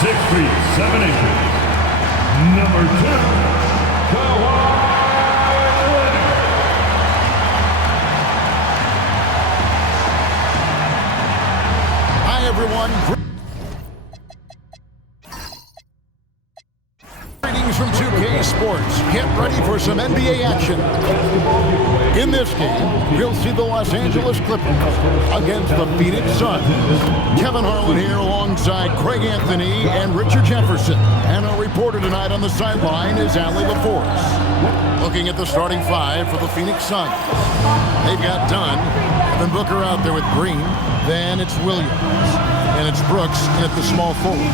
6'7" number 2, Kawhi Leonard. Hi, everyone. Greetings from 2K Sports. Get ready for some NBA action. In this game, we'll see the Los Angeles Clippers against the Phoenix Suns. Kevin Harlan here alongside Craig Anthony and Richard Jefferson. And our reporter tonight on the sideline is Allie LaForce. Looking at the starting five for the Phoenix Suns. They've got Dunn, Devin Booker out there with Green. Then it's Williams. And it's Brooks in at the small forward.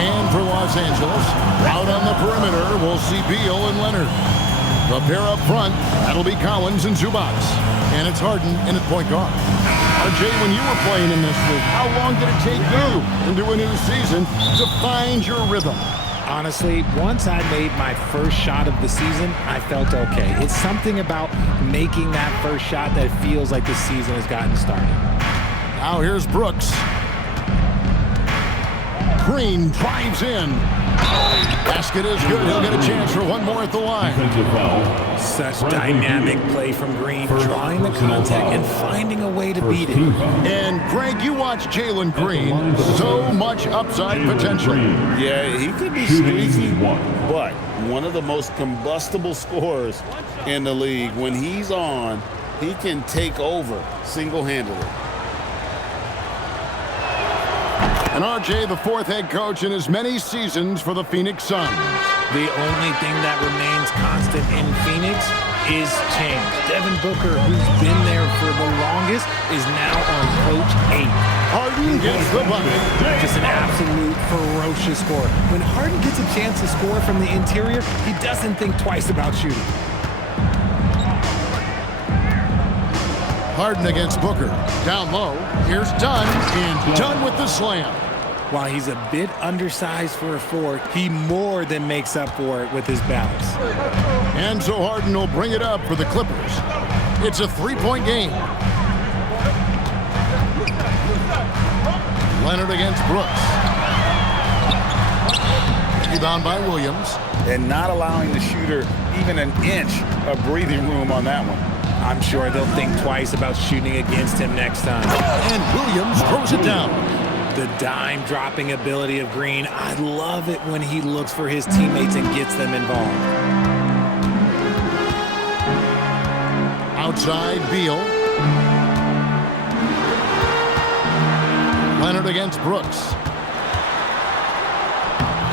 And for Los Angeles, out on the perimeter, we'll see Beal and Leonard. The pair up front, that'll be Collins and Zubac. And it's Harden in at point guard. RJ, when you were playing in this league, how long did it take you into a new season to find your rhythm? Honestly, once I made my first shot of the season, I felt okay. It's something about making that first shot that feels like the season has gotten started. Now here's Brooks. Green drives in. Basket is good. He'll get a chance for one more at the line. Such dynamic play from Green, drawing the contact and finding a way to beat it. And Greg, you watch Jalen Green. So much upside potential. Yeah, he could be streaky, but one of the most combustible scorers in the league. When he's on, he can take over single-handedly. And RJ, the fourth head coach in as many seasons for the Phoenix Suns. The only thing that remains constant in Phoenix is change. Devin Booker, who's been there for the longest, is now on coach 8. Harden gets the bucket. Just an absolute ferocious scorer. When Harden gets a chance to score from the interior, he doesn't think twice about shooting. Harden against Booker. Down low. Here's Dunn. And Dunn with the slam. While he's a bit undersized for a 4, he more than makes up for it with his balance. And so Harden will bring it up for the Clippers. It's a 3-point game. Leonard against Brooks. Rebound by Williams. And not allowing the shooter even an inch of breathing room on that one. I'm sure they'll think twice about shooting against him next time. And Williams throws it down. The dime-dropping ability of Green. I love it when he looks for his teammates and gets them involved. Outside, Beal. Leonard against Brooks.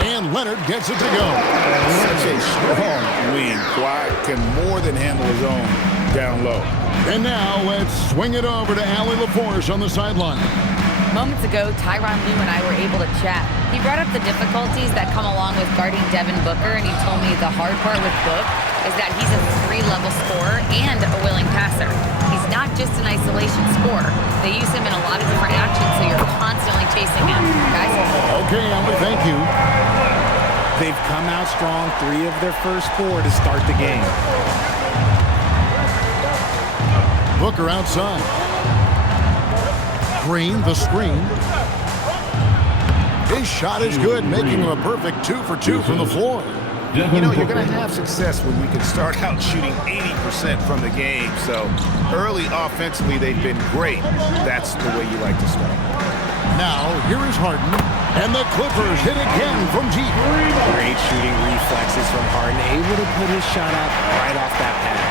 And Leonard gets it to go. Such a strong wing. Kawhi can more than handle his own down low. And now let's swing it over to Allie LaForce on the sideline. Moments ago, Tyronn Lue and I were able to chat. He brought up the difficulties that come along with guarding Devin Booker, and he told me the hard part with Book is that he's a 3-level scorer and a willing passer. He's not just an isolation scorer. They use him in a lot of different actions, so you're constantly chasing him. Guys? Okay, Allie, thank you. They've come out strong, 3 of their first 4 to start the game. Booker outside. Green, the screen. His shot is good, making him a perfect 2 for 2 from the floor. You know, you're going to have success when we can start out shooting 80% from the game. So early offensively, they've been great. That's the way you like to start. Now, here is Harden, and the Clippers hit again from deep. Great shooting reflexes from Harden, able to put his shot up right off that pass.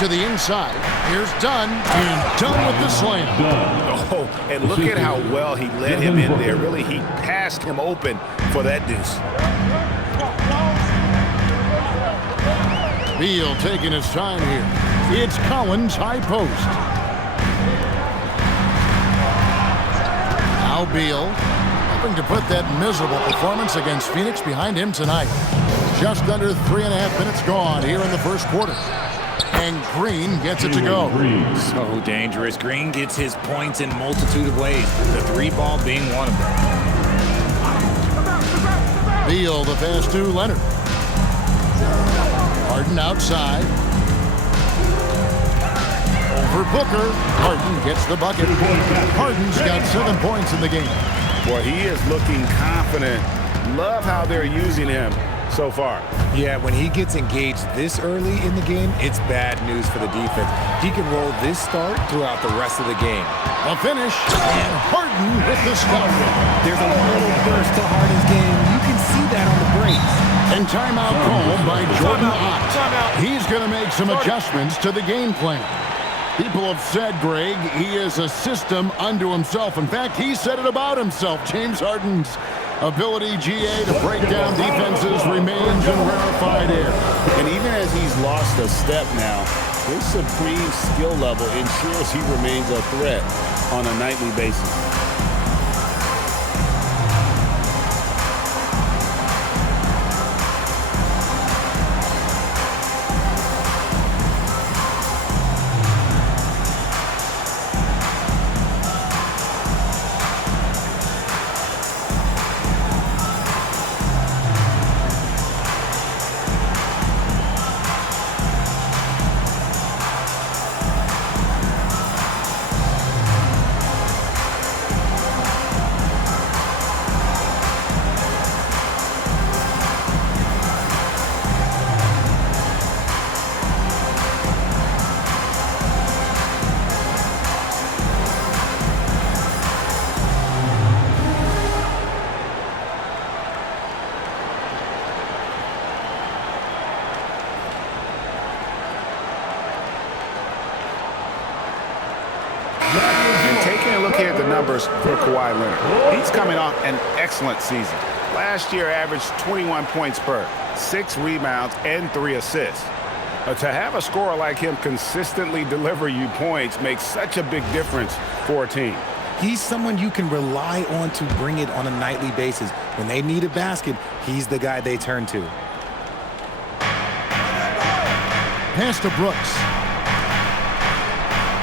To the inside, here's Dunn, and Dunn with the slam. Oh, and look at how well he led him in there. Really, he passed him open for that deuce. Beal taking his time here. It's Collins, high post. Now Beal, hoping to put that miserable performance against Phoenix behind him tonight. Just under 3.5 minutes gone here in the first quarter. And Green gets it to go. So dangerous. Green gets his points in multitude of ways, the 3-ball being one of them. Beal, the pass to Leonard. Harden outside. for Booker. Harden gets the bucket. Harden's got 7 points in the game. Boy, he is looking confident. Love how they're using him so far. Yeah, when he gets engaged this early in the game, it's bad news for the defense. He can roll this start throughout the rest of the game. A finish, and Harden with the stop. There's a little burst to Harden's game. You can see that on the breaks. And timeout called by Jordan Ott. He's going to make some adjustments to the game plan. People have said, Greg, he is a system unto himself. In fact, he said it about himself. James Harden's ability, GA, to break down defenses remains in rarefied air. And even as he's lost a step now, his supreme skill level ensures he remains a threat on a nightly basis. Taking a look here at the numbers for Kawhi Leonard. He's coming off an excellent season. Last year averaged 21 points per, 6 rebounds, and 3 assists. To have a scorer like him consistently deliver you points makes such a big difference for a team. He's someone you can rely on to bring it on a nightly basis. When they need a basket, he's the guy they turn to. Pass to Brooks.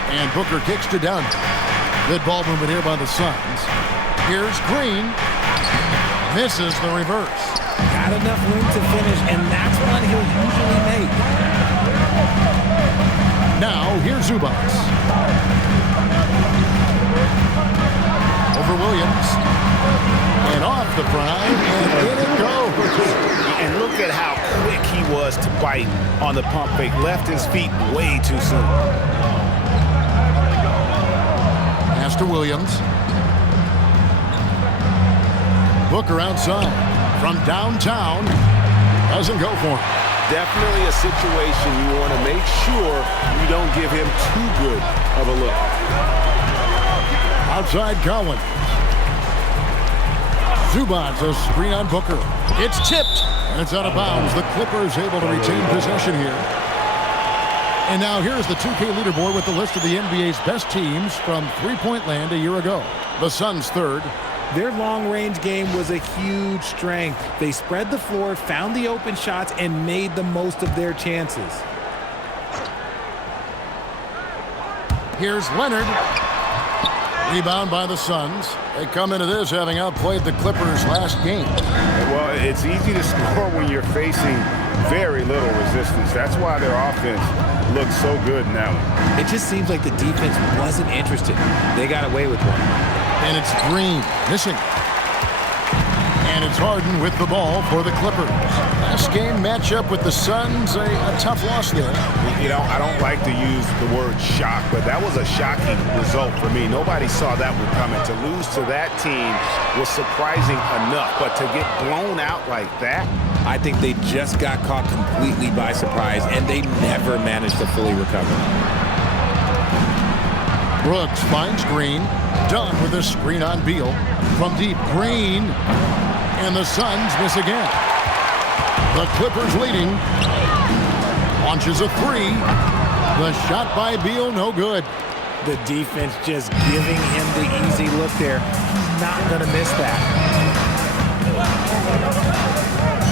And Booker kicks to Dunn. Good ball movement here by the Suns. Here's Green. Misses the reverse. Got enough room to finish, and that's one he'll usually make. Now, here's Zubac. Over Williams. And off the prime, and in it goes. And look at how quick he was to bite on the pump fake. Left his feet way too soon. Pass to Williams. Booker outside. From downtown. Doesn't go for him. Definitely a situation you want to make sure you don't give him too good of a look. Outside Collins. Zubac, a screen on Booker. It's tipped, and it's out of bounds. The Clippers able to retain possession here. And now here's the 2K leaderboard with the list of the NBA's best teams from three-point land a year ago. The Suns third. Their long-range game was a huge strength. They spread the floor, found the open shots, and made the most of their chances. Here's Leonard. Rebound by the Suns. They come into this having outplayed the Clippers last game. Well, it's easy to score when you're facing very little resistance. That's why their offense looks so good in that one. It just seems like the defense wasn't interested. They got away with one. And it's Green missing. And it's Harden with the ball for the Clippers. Last game matchup with the Suns, a tough loss there. You know, I don't like to use the word shock, but that was a shocking result for me. Nobody saw that one coming. To lose to that team was surprising enough, but to get blown out like that, I think they just got caught completely by surprise, and they never managed to fully recover. Brooks finds Green. Dunn with a screen on Beal. From deep, Green. And the Suns miss again. The Clippers leading. Launches a three. The shot by Beal, no good. The defense just giving him the easy look there. He's not going to miss that.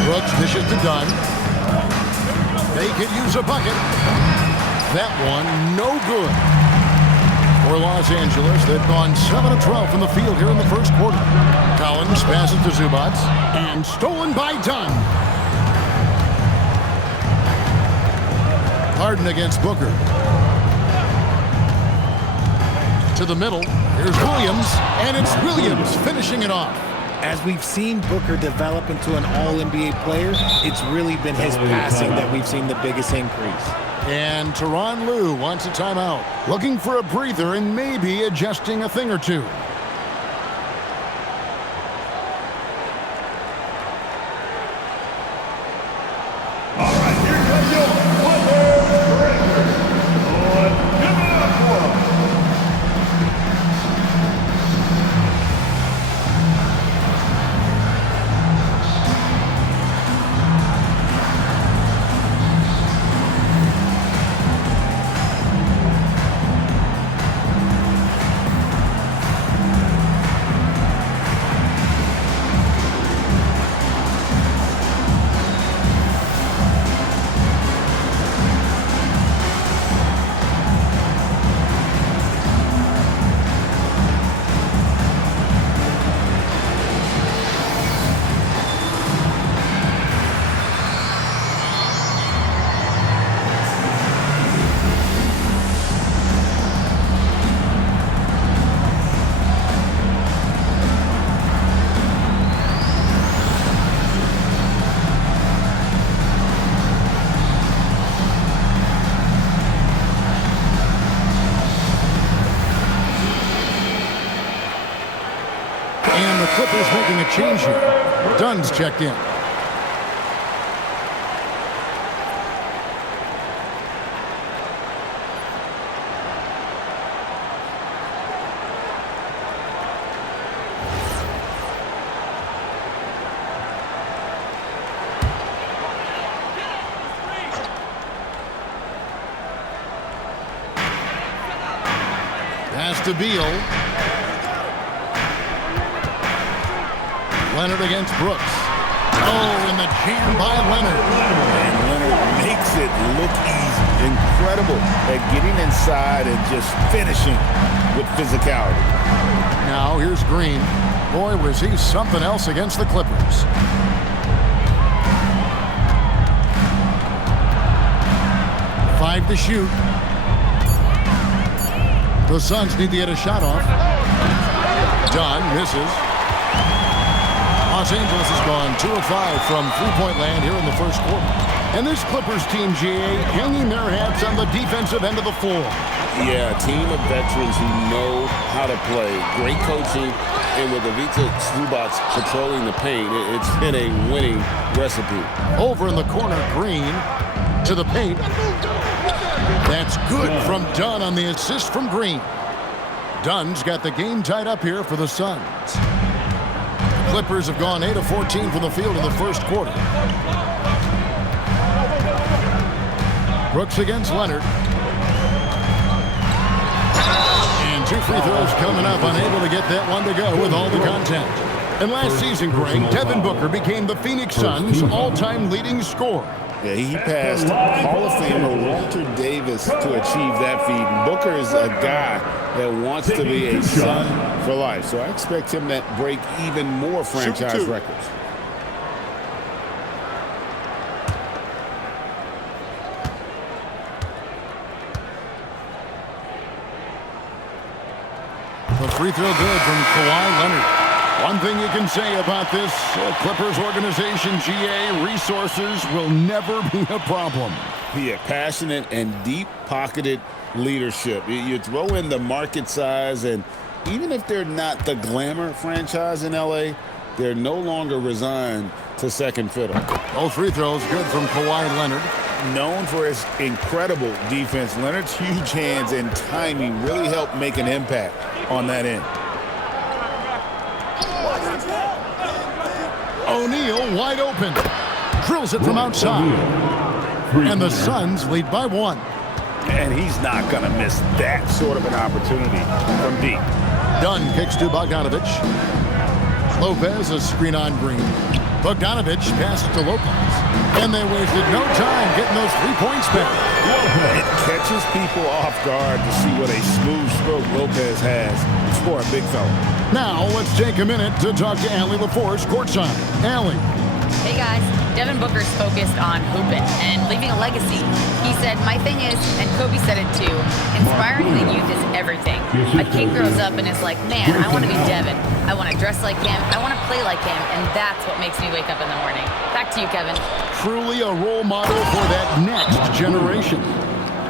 Brooks dishes to Dunn. They could use a bucket. That one, no good. For Los Angeles, they've gone 7 of 12 from the field here in the first quarter. Collins passes to Zubac. And stolen by Dunn. Harden against Booker. To the middle. Here's Williams. And it's Williams finishing it off. As we've seen Booker develop into an all-NBA player, it's really been his passing that we've seen the biggest increase. And Tyronn Lue wants a timeout. Looking for a breather and maybe adjusting a thing or two. All right, here comes your director. Give it up for him. And the Clippers making a change here. Dunn's checked in. Pass to Beal. Leonard against Brooks. Oh, and the jam by Leonard. And Leonard makes it look easy. Incredible at getting inside and just finishing with physicality. Now here's Green. Boy, was he something else against the Clippers. Five to shoot. The Suns need to get a shot off. Dunn misses. Los Angeles has gone 2 of 5 from three-point land here in the first quarter. And this Clippers team, GA, hanging their hats on the defensive end of the floor. Yeah, a team of veterans who know how to play. Great coaching, and with Ivica Zubac patrolling the paint, it's been a winning recipe. Over in the corner, Green to the paint. That's good from Dunn on the assist from Green. Dunn's got the game tied up here for the Suns. The Clippers have gone 8 of 14 from the field in the first quarter. Brooks against Leonard. And 2 free throws coming up, unable to get that one to go with all the contact. And last season, Greg, Devin Booker became the Phoenix Suns' all-time leading scorer. Yeah, he passed Hall of Famer Walter Davis to achieve that feat. And Booker is a guy that wants to be a Sun for life. So I expect him to break even more franchise records. The free throw good from Kawhi Leonard. One thing you can say about this Clippers organization, GA, resources will never be a problem. Yeah, passionate and deep-pocketed leadership. You throw in the market size, and even if they're not the glamour franchise in L.A., they're no longer resigned to second fiddle. Both free throws good from Kawhi Leonard. Known for his incredible defense, Leonard's huge hands and timing really helped make an impact on that end. O'Neal wide open. Drills it from outside. And the Suns lead by 1. And he's not going to miss that sort of an opportunity from deep. Dunn kicks to Bogdanovich. Lopez a screen on Green. Bogdanovich passes to Lopez. And they wasted no time getting those 3 points back. It catches people off guard to see what a smooth stroke Lopez has for a big fella. Now let's take a minute to talk to Allie LaForce courtside. Allie. Hey guys, Devin Booker's focused on hooping and leaving a legacy. He said, my thing is, and Kobe said it too, Inspiring the youth is everything. A kid grows up and is like, man, I want to be Devin. I want to dress like him. I want to play like him. And that's what makes me wake up in the morning. Back to you, Kevin. Truly a role model for that next generation.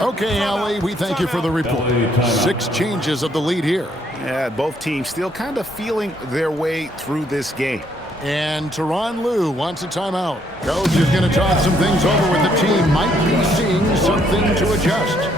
Okay, Allie, we thank you for the report. 6 changes of the lead here. Yeah, both teams still kind of feeling their way through this game. And Tyronn Lue wants a timeout. Coach is going to talk some things over with the team. Might be seeing something to adjust.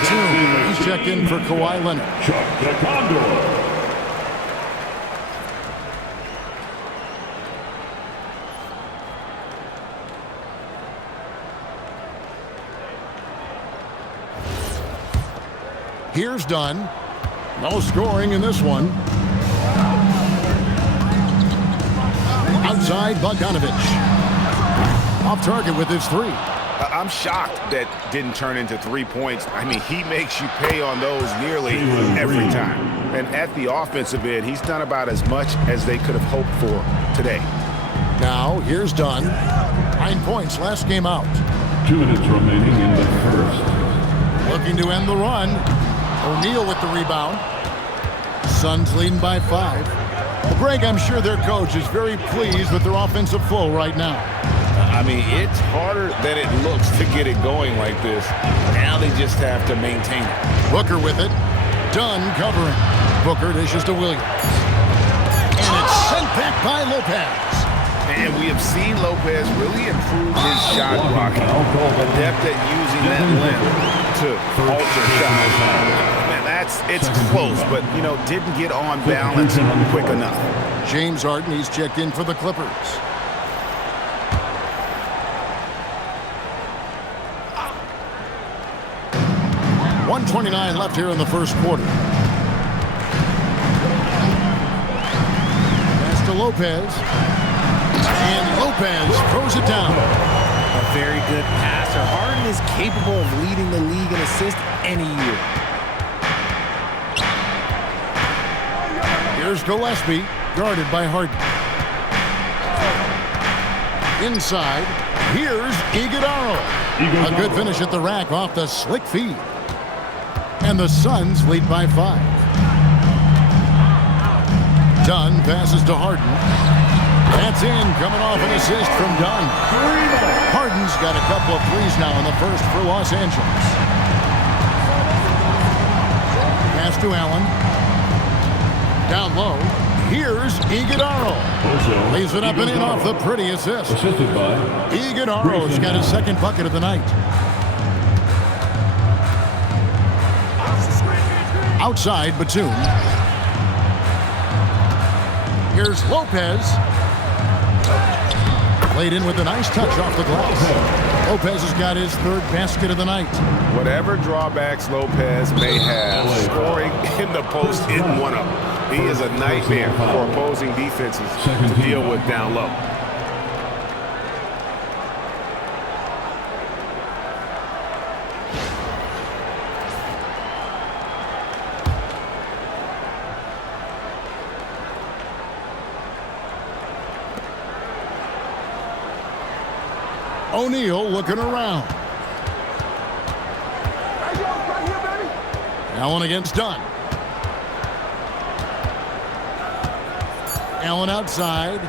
He's checked in for Kawhi Leonard. Chuck the Condor. Here's Dunn. No scoring in this one. Outside, Bogdanovich. Off target with his 3. I'm shocked that didn't turn into 3 points. I mean, he makes you pay on those nearly every time. And at the offensive end, he's done about as much as they could have hoped for today. Now, here's Dunn. 9 points last game out. 2 minutes remaining in the first. Looking to end the run. O'Neal with the rebound. Suns leading by 5. Greg, I'm sure their coach is very pleased with their offensive flow right now. I mean, it's harder than it looks to get it going like this. Now they just have to maintain it. Booker with it. Dunn covering. Booker dishes to Williams. And it's sent back by Lopez. And we have seen Lopez really improve his shot blocking. Adept at using that length to alter shots. And it's close, but, you know, didn't get on balance quick enough. James Harden, he's checked in for the Clippers. .129 left here in the first quarter. Pass to Lopez. And Lopez throws it down. A very good passer. Harden is capable of leading the league in assists any year. Here's Gillespie, guarded by Harden. Inside, here's Iguodala. A good finish at the rack off the slick feed. And the Suns lead by 5. Dunn passes to Harden. That's in, coming off an assist from Dunn. Harden's got a couple of threes now in the first for Los Angeles. Pass to Allen. Down low. Here's Iguodala. Leaves it up and in off the pretty assist. Assisted by Iguodala's got his second bucket of the night. Outside, Batum. Here's Lopez. Played in with a nice touch off the glass. Lopez has got his 3rd basket of the night. Whatever drawbacks Lopez may have, scoring in the post isn't one of them. He is a nightmare for opposing defenses to deal with down low. O'Neal looking around. Allen against Dunn. Allen outside.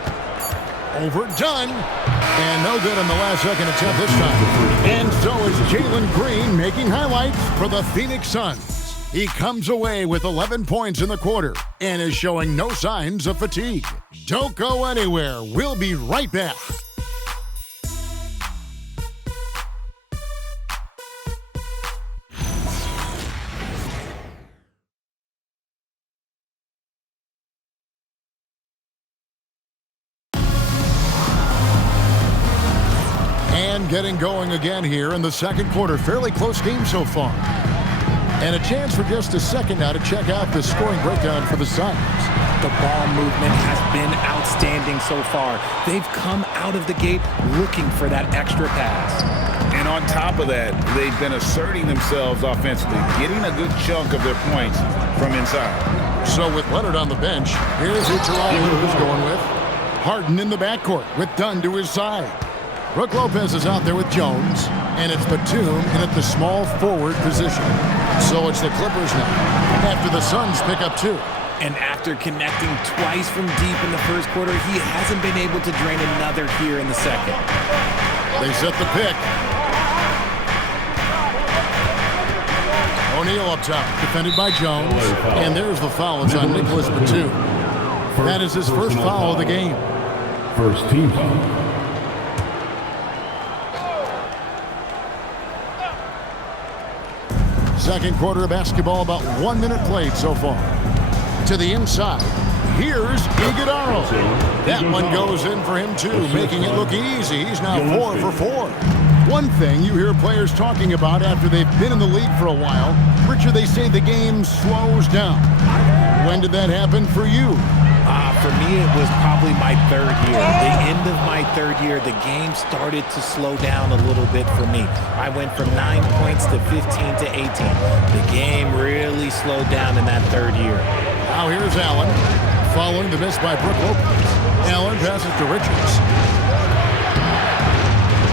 Overdone. And no good on the last-second attempt this time. And so is Jalen Green making highlights for the Phoenix Suns. He comes away with 11 points in the quarter and is showing no signs of fatigue. Don't go anywhere. We'll be right back. And getting going again here in the second quarter. Fairly close game so far. And a chance for just a second now to check out the scoring breakdown for the Suns. The ball movement has been outstanding so far. They've come out of the gate looking for that extra pass. And on top of that, they've been asserting themselves offensively, getting a good chunk of their points from inside. So with Leonard on the bench, here's who Toronto is going with. Harden in the backcourt with Dunn to his side. Brook Lopez is out there with Jones, and it's Batum in at the small forward position. So it's the Clippers now, after the Suns pick up 2. And after connecting twice from deep in the first quarter, he hasn't been able to drain another here in the second. They set the pick. O'Neal up top, defended by Jones. And there's the foul. It's on Nicholas Batum. That is his first foul of the game. First team foul. Second quarter of basketball, about 1 minute played so far. To the inside, here's Iguodala. That one goes in for him too, making it look easy. He's now 4 for 4. One thing you hear players talking about after they've been in the league for a while, Richard, they say the game slows down. When did that happen for you? For me, it was probably my third year. The end of my third year, the game started to slow down a little bit for me. I went from 9 points to 15 to 18. The game really slowed down in that third year. Now here's Allen, following the miss by Brook Lopez. Allen passes to Richards.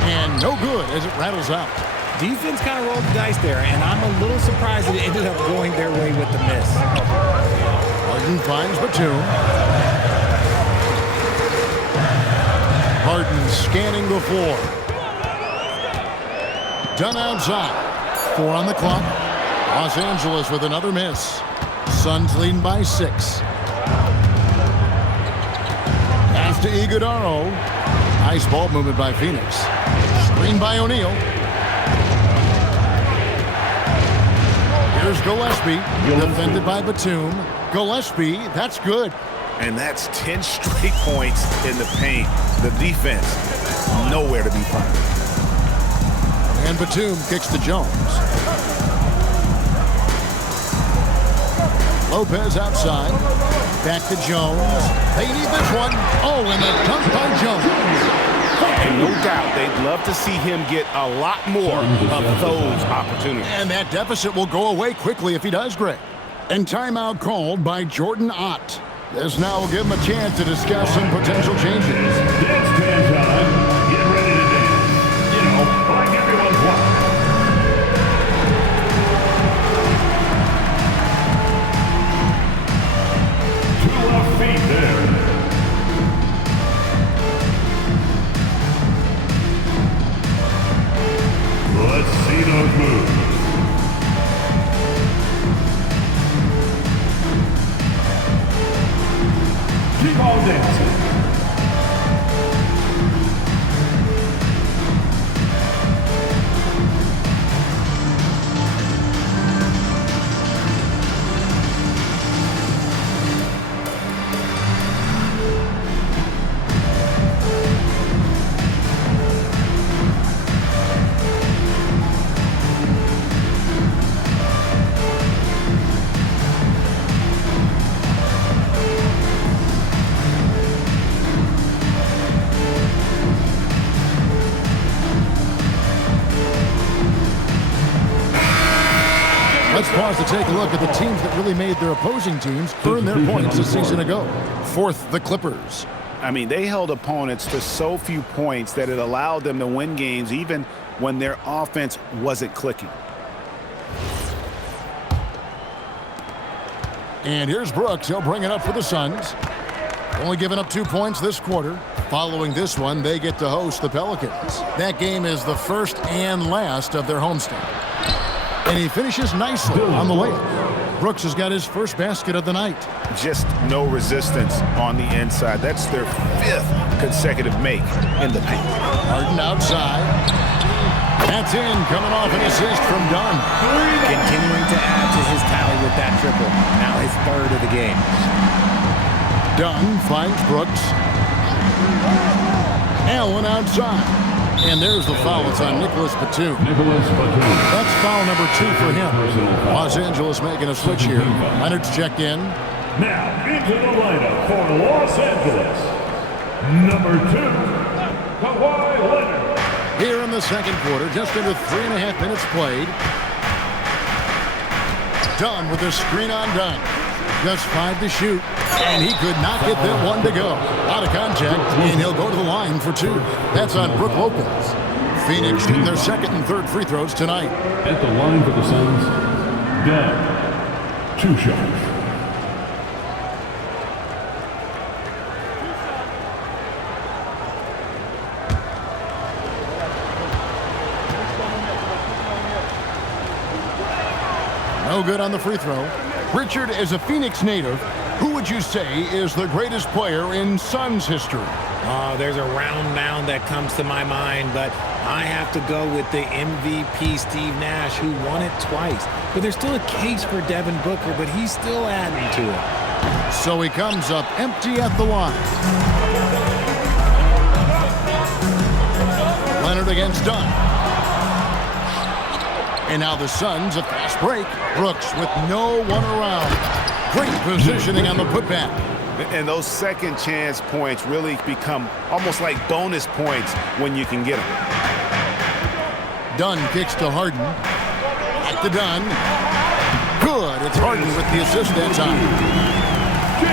And no good as it rattles out. Defense kind of rolled the dice there, and I'm a little surprised that it ended up going their way with the miss. Harden finds Batum. Harden scanning the floor. Dunn outside. 4 on the clock. Los Angeles with another miss. Suns leading by 6. Pass to Iguodala. Nice ball movement by Phoenix. Screen by O'Neal. Here's Gillespie, defended by Batum. Gillespie, that's good. And that's 10 straight points in the paint. The defense, nowhere to be found. And Batum kicks to Jones. Lopez outside. Back to Jones. They need this one. Oh, and the dunk by Jones. And no doubt they'd love to see him get a lot more of those opportunities. And that deficit will go away quickly if he does, Greg. And timeout called by Jordan Ott. This now will give him a chance to discuss some potential changes. Dance time. Get ready to dance. You know, like everyone's watching. Two left feet there. Let's see those moves. Keep on dancing. Let's pause to take a look at the teams that really made their opposing teams earn their points a season ago. Fourth, the Clippers. I mean, they held opponents to so few points that it allowed them to win games even when their offense wasn't clicking. And here's Brooks. He'll bring it up for the Suns. Only giving up 2 points this quarter. Following this one, they get to host the Pelicans. That game is the first and last of their homestand. And he finishes nicely on the layup. Brooks has got his first basket of the night. Just no resistance on the inside. That's their 5th consecutive make in the paint. Harden outside. That's in, coming off an assist from Dunn. Continuing to add to his tally with that triple. Now his 3rd of the game. Dunn finds Brooks. Allen outside. And there's the foul. It's on Nicholas Batum. That's foul number 2 for him. Los Angeles making a switch here. Leonard's checked in. Now into the lineup for Los Angeles, number 2, Kawhi Leonard. Here in the second quarter, just under 3.5 minutes played. Dunn with a screen on Dunn. Just 5 to shoot, and he could not get that one to go. Out of contact, and he'll go to the line for 2. That's on Brook Lopez. Phoenix shooting their 2nd and 3rd free throws tonight. At the line for the Suns, Dunn, 2 shots. No good on the free throw. Richard, as a Phoenix native, who would you say is the greatest player in Suns history? There's a round mound that comes to my mind, but I have to go with the MVP Steve Nash, who won it twice. But there's still a case for Devin Booker, but he's still adding to it. So he comes up empty at the line. Leonard against Dunn. And now the Suns, a fast break. Brooks with no one around. Great positioning on the putback. And those second chance points really become almost like bonus points when you can get them. Dunn kicks to Harden. At the Dunn. Good. It's Harden with the assist that time.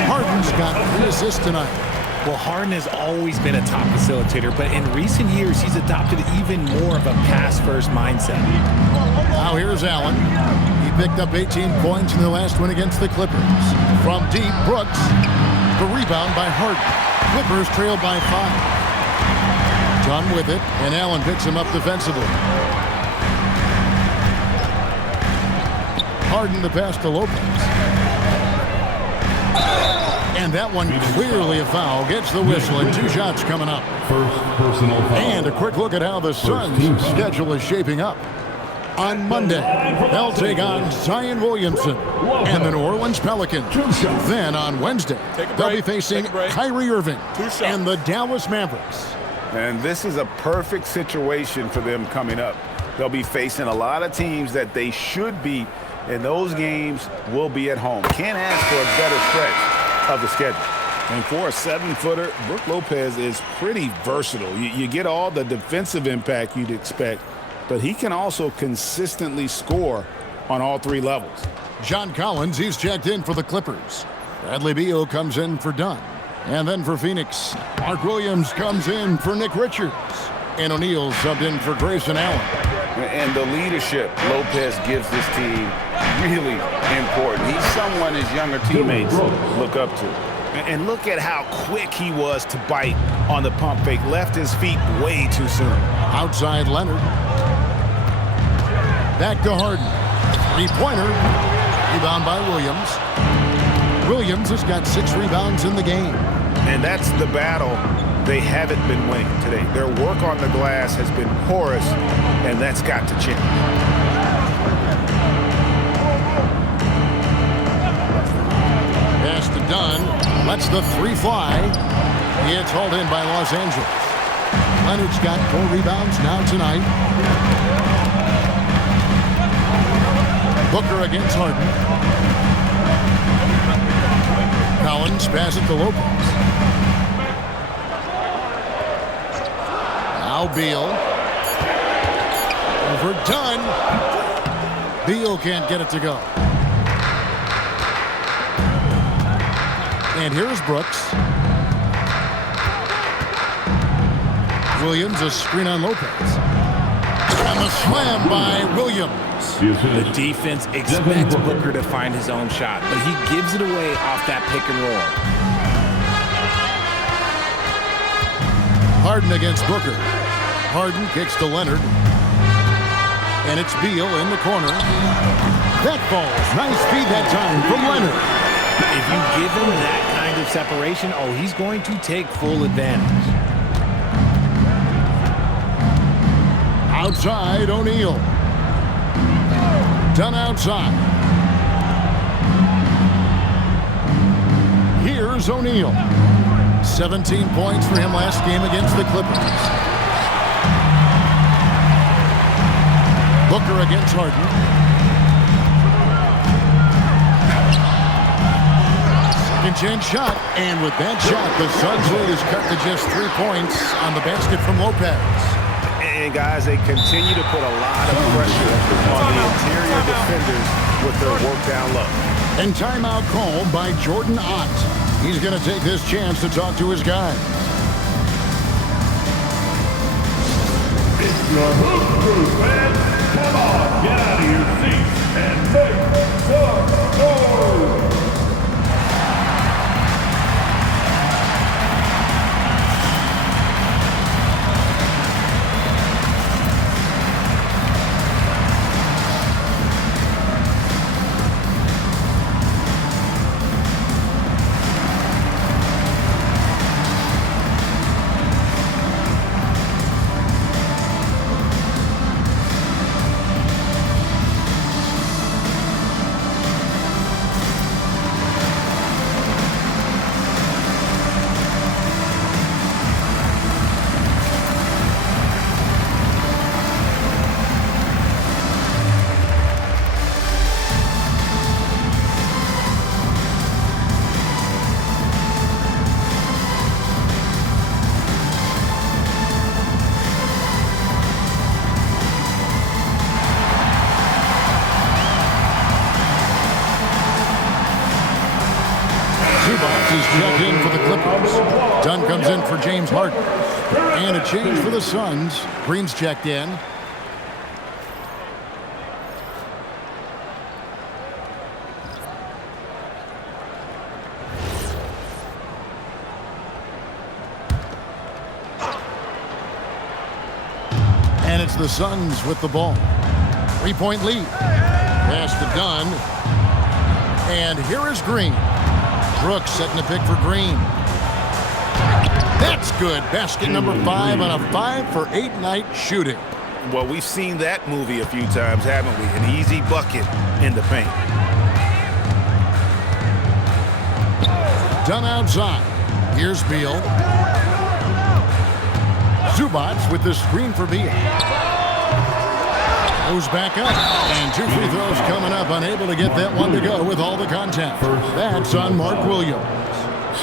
Harden's got 3 assists tonight. Well, Harden has always been a top facilitator, but in recent years, he's adopted even more of a pass-first mindset. Now here's Allen. He picked up 18 points in the last one against the Clippers. From deep, Brooks. The rebound by Harden. Clippers trailed by 5. Dunn with it, and Allen picks him up defensively. Harden the pass to Lopez. And that one clearly a foul. Gets the whistle, and 2 shots coming up. First personal foul. And a quick look at how the Suns' schedule is shaping up. On Monday, they'll take on Zion Williamson and the New Orleans Pelicans. Then on Wednesday, they'll be facing Kyrie Irving and the Dallas Mavericks. And this is a perfect situation for them coming up. They'll be facing a lot of teams that they should beat, and those games will be at home. Can't ask for a better stretch of the schedule. And for a 7-footer, Brook Lopez is pretty versatile. You get all the defensive impact you'd expect, but he can also consistently score on all 3 levels. John Collins, he's checked in for the Clippers. Bradley Beal comes in for Dunn. And then for Phoenix, Mark Williams comes in for Nick Richards. And O'Neal subbed in for Grayson Allen. And the leadership Lopez gives this team really important. He's someone his younger teammates look up to. And look at how quick he was to bite on the pump fake. Left his feet way too soon. Outside Leonard. Back to Harden. 3-pointer. Rebound by Williams. Williams has got 6 rebounds in the game. And that's the battle they haven't been winning today. Their work on the glass has been porous, and that's got to change. Pass to Dunn. Lets the 3 fly. It's hauled in by Los Angeles. Leonard's got 4 rebounds now tonight. Booker against Harden. Collins passes to Lopez. Now Beal. Over Dunn. Beal can't get it to go. And here's Brooks. Williams, a screen on Lopez. And the slam by Williams. The defense expects Booker to find his own shot, but he gives it away off that pick and roll. Harden against Booker. Harden kicks to Leonard. And it's Beal in the corner. That falls. Nice feed that time from Leonard. If you give him that kind of separation, oh, he's going to take full advantage. Outside, O'Neal. Done outside. Here's O'Neal. 17 points for him last game against the Clippers. Booker against Harden. Second chance shot, and with that shot, the Suns lead is cut to just 3 points on the basket from Lopez. And guys, they continue to put a lot of pressure on the interior defenders with their work down low. And timeout called by Jordan Ott. He's going to take this chance to talk to his guys. It's your Hoop Crew, fans. Come on, get out of your seats and make some noise. Is checked in for the Clippers. Dunn comes in for James Harden. And a change for the Suns. Green's checked in. And it's the Suns with the ball. 3-point lead. Pass to Dunn. And here is Green. Brooks setting the pick for Green. That's good. Basket number 5 on a 5-for-8 night shooting. Well, we've seen that movie a few times, haven't we? An easy bucket in the paint. Done outside. Here's Beal. Zubac with the screen for Beal. Goes back up, and 2 free throws coming up, unable to get that one to go with all the contact. That's on Mark Williams.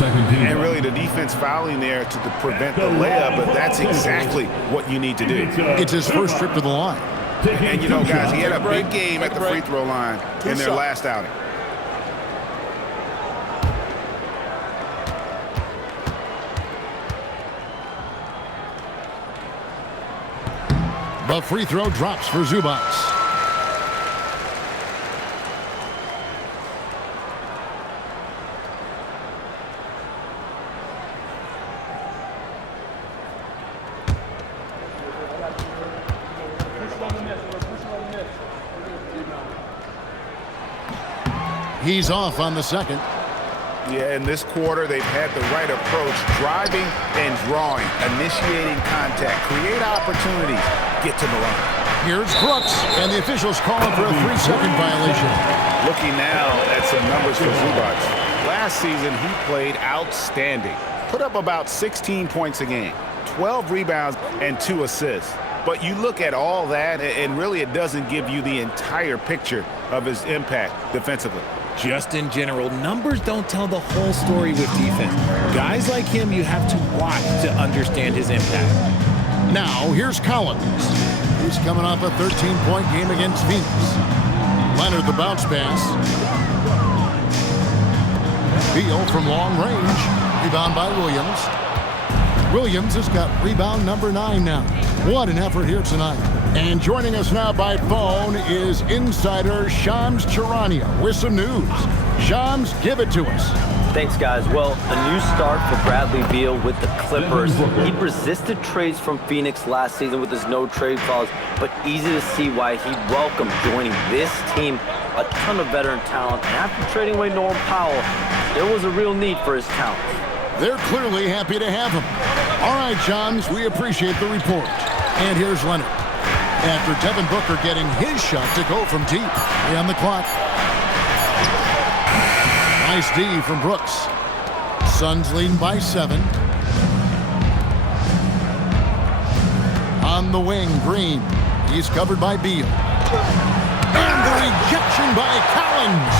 And really the defense fouling there to prevent the layup, but that's exactly what you need to do. It's his first trip to the line. And you know, guys, he had a big game at the free throw line in their last outing. The free throw drops for Zubac. He's off on the second. Yeah, in this quarter, they've had the right approach, driving and drawing, initiating contact, create opportunities, get to the line. Here's Brooks, and the officials calling for a 3-second violation. Looking now at some numbers for Zubac. Last season, he played outstanding. Put up about 16 points a game, 12 rebounds, and 2 assists. But you look at all that, and really it doesn't give you the entire picture of his impact defensively. Just in general, numbers don't tell the whole story with defense. Guys like him, you have to watch to understand his impact. Now, here's Collins. He's coming off a 13-point game against Phoenix. Leonard, the bounce pass. Beal from long range. Rebound by Williams. Williams has got rebound number 9 now. What an effort here tonight. And joining us now by phone is insider Shams Charania with some news. Shams, give it to us. Thanks, guys. Well, a new start for Bradley Beal with the Clippers. He resisted trades from Phoenix last season with his no-trade clause, but easy to see why he welcomed joining this team. A ton of veteran talent, and after trading away Norman Powell, there was a real need for his talent. They're clearly happy to have him. All right, Johns, we appreciate the report. And here's Leonard. After Devin Booker getting his shot to go from deep. On the clock. Nice D from Brooks. Suns leading by 7. On the wing, Green. He's covered by Beal. And the rejection by Collins.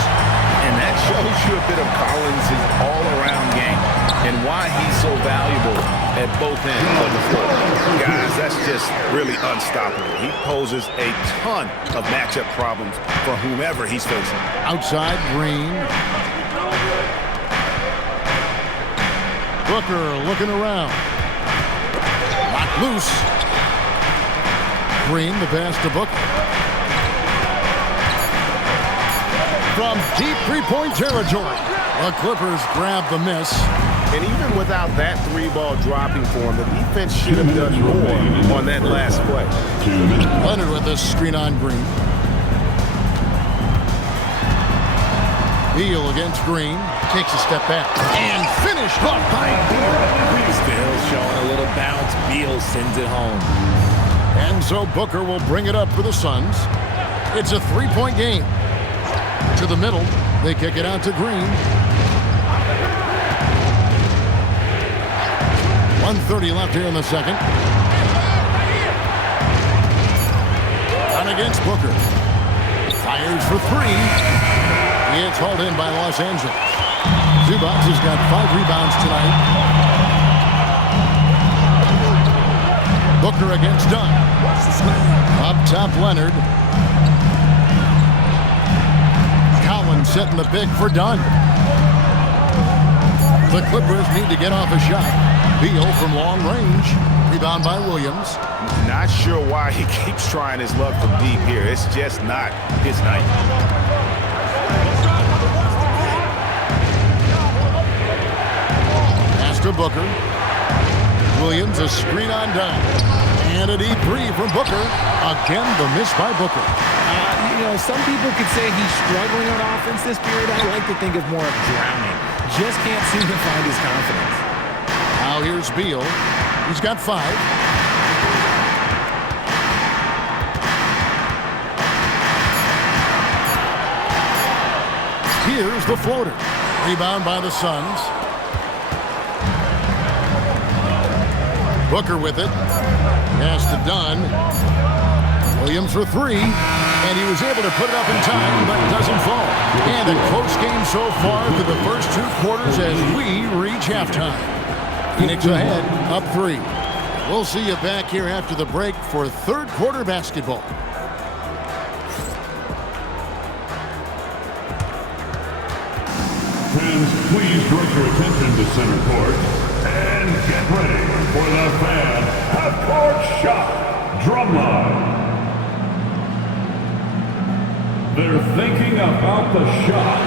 And that shows you a bit of Collins' all-around game and why he's so valuable at both ends of the floor. Guys, that's just really unstoppable. He poses a ton of matchup problems for whomever he's facing. Outside, Green. Booker looking around. Locked loose. Green, the pass to Booker. From deep three-point territory, the Clippers grab the miss. And even without that three-ball dropping for him, the defense should have done more on that last play. Leonard with a screen on Green. Beal against Green. Takes a step back. And finished off by Beal. Still showing a little bounce. Beal sends it home. And so Booker will bring it up for the Suns. It's a three-point game. To the middle. They kick it out to Green. 1:30 left here in the second. On against Booker. Fires for 3. It's hauled in by Los Angeles. Zubac has got 5 rebounds tonight. Booker against Dunn. Up top, Leonard. Collins setting the pick for Dunn. The Clippers need to get off a shot. Beal from long range. Rebound by Williams. Not sure why he keeps trying his luck from deep here. It's just not his night. Pass to Booker. Williams, a screen on Dunn. And a deep 3 from Booker. Again, the miss by Booker. You know, some people could say he's struggling on offense this period. I like to think of more of drowning. Just can't seem to find his confidence. Now here's Beal. He's got 5. Here's the floater. Rebound by the Suns. Booker with it. Pass to Dunn. Williams for 3. And he was able to put it up in time, but it doesn't fall. And a close game so far through the first 2 quarters as we reach halftime. Phoenix ahead, up 3. We'll see you back here after the break for third quarter basketball. Fans, please direct your attention to center court and get ready for the fan half-court shot drumline. They're thinking about the shot.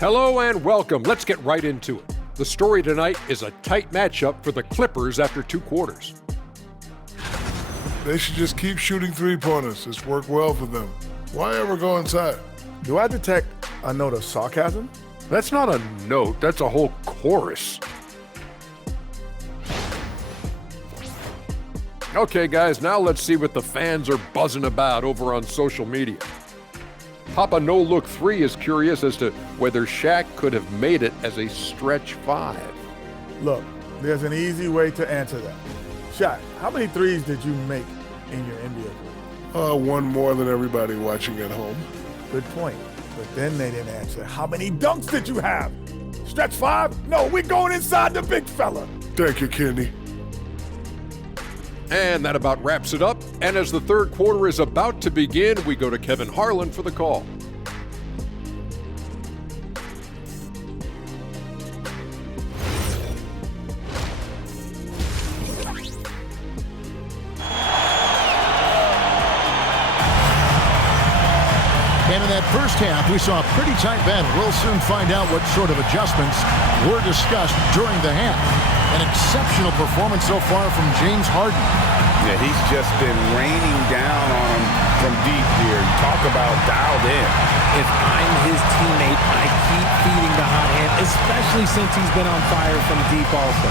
Hello and welcome. Let's get right into it. The story tonight is a tight matchup for the Clippers after 2 quarters. They should just keep shooting three-pointers. It's worked well for them. Why ever go inside? Do I detect a note of sarcasm? That's not a note, that's a whole chorus. Okay, guys, now let's see what the fans are buzzing about over on social media. Papa No Look 3 is curious as to whether Shaq could have made it as a stretch 5. Look, there's an easy way to answer that. Shaq, how many threes did you make in your NBA career? One more than everybody watching at home. Good point. But then they didn't answer. How many dunks did you have? Stretch 5? No, we're going inside the big fella. Thank you, Kenny. And that about wraps it up. And as the third quarter is about to begin, we go to Kevin Harlan for the call. And in that first half, we saw a pretty tight battle. We'll soon find out what sort of adjustments were discussed during the half. An exceptional performance so far from James Harden. Yeah, he's just been raining down on him from deep here. Talk about dialed in. If I'm his teammate, I keep feeding the hot hand, especially since he's been on fire from deep also.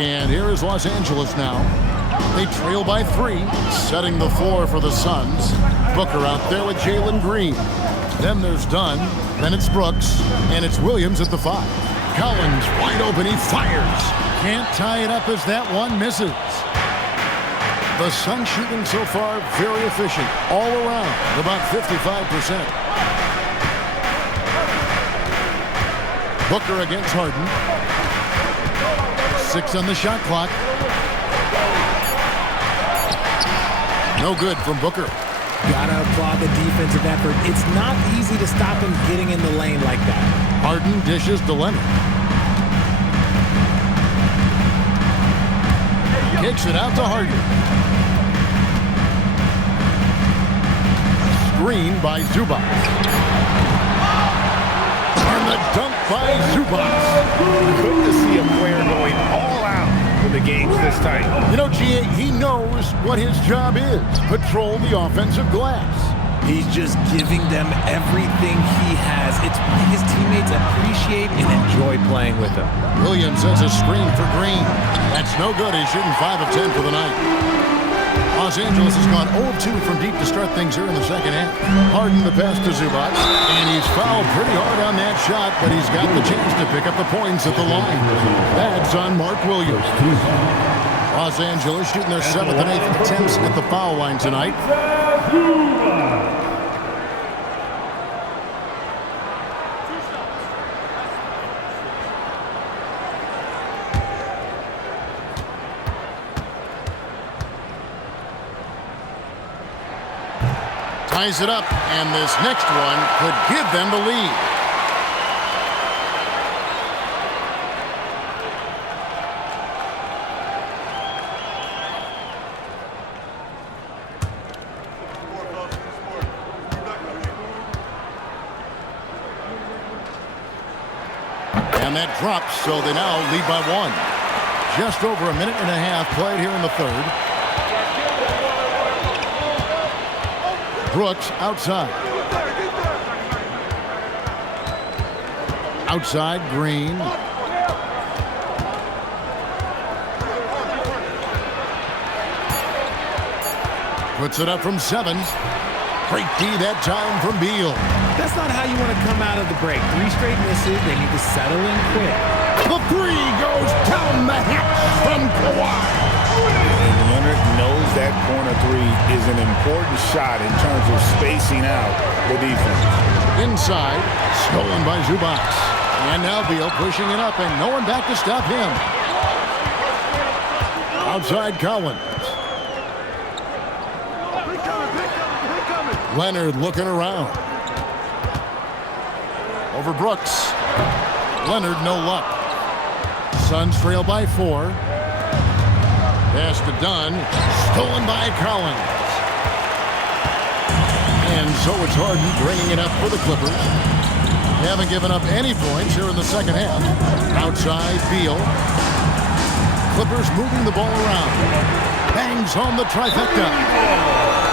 And here is Los Angeles now. They trail by 3, setting the floor for the Suns. Booker out there with Jalen Green. Then there's Dunn, then it's Brooks, and it's Williams at the 5. Collins wide open, he fires. Can't tie it up as that one misses. The Suns shooting so far very efficient, all around, about 55%. Booker against Harden. 6 on the shot clock. No good from Booker. Gotta applaud the defensive effort. It's not easy to stop him getting in the lane like that. Harden dishes to Leonard. Kicks it out to Harden. Screen by Zubac. And the dunk by Zubac. Good to see a player going all out when the game's this tight. You know, G.A., he knows what his job is. Patrol the offensive glass. He's just giving them everything he has. It's what his teammates appreciate and enjoy playing with him. Williams sends a screen for Green. That's no good. He's shooting 5 of 10 for the night. Los Angeles has gone 0-2 from deep to start things here in the second half. Harden the pass to Zubac, and he's fouled pretty hard on that shot, but he's got the chance to pick up the points at the line. That's on Mark Williams. Los Angeles shooting their 7th and 8th attempts at the foul line tonight. Ties it up, and this next one could give them the lead. And that drops, so they now lead by 1. Just over a minute and a half played here in the third. Brooks outside. Outside, Green. Puts it up from 7. Great D that time from Beal. That's not how you want to come out of the break. 3 straight misses. They need to settle in quick. The 3 goes down the hatch from Kawhi. And Leonard knows that corner 3 is an important shot in terms of spacing out the defense. Inside, stolen by Zubac. And now Beal pushing it up, and no one back to stop him. Outside Collins. Leonard looking around. Over Brooks. Leonard, no luck. Suns trail by 4. Pass to Dunn. Stolen by Collins. And so it's Harden bringing it up for the Clippers. They haven't given up any points here in the second half. Outside, Beal. Clippers moving the ball around. Bangs home the trifecta.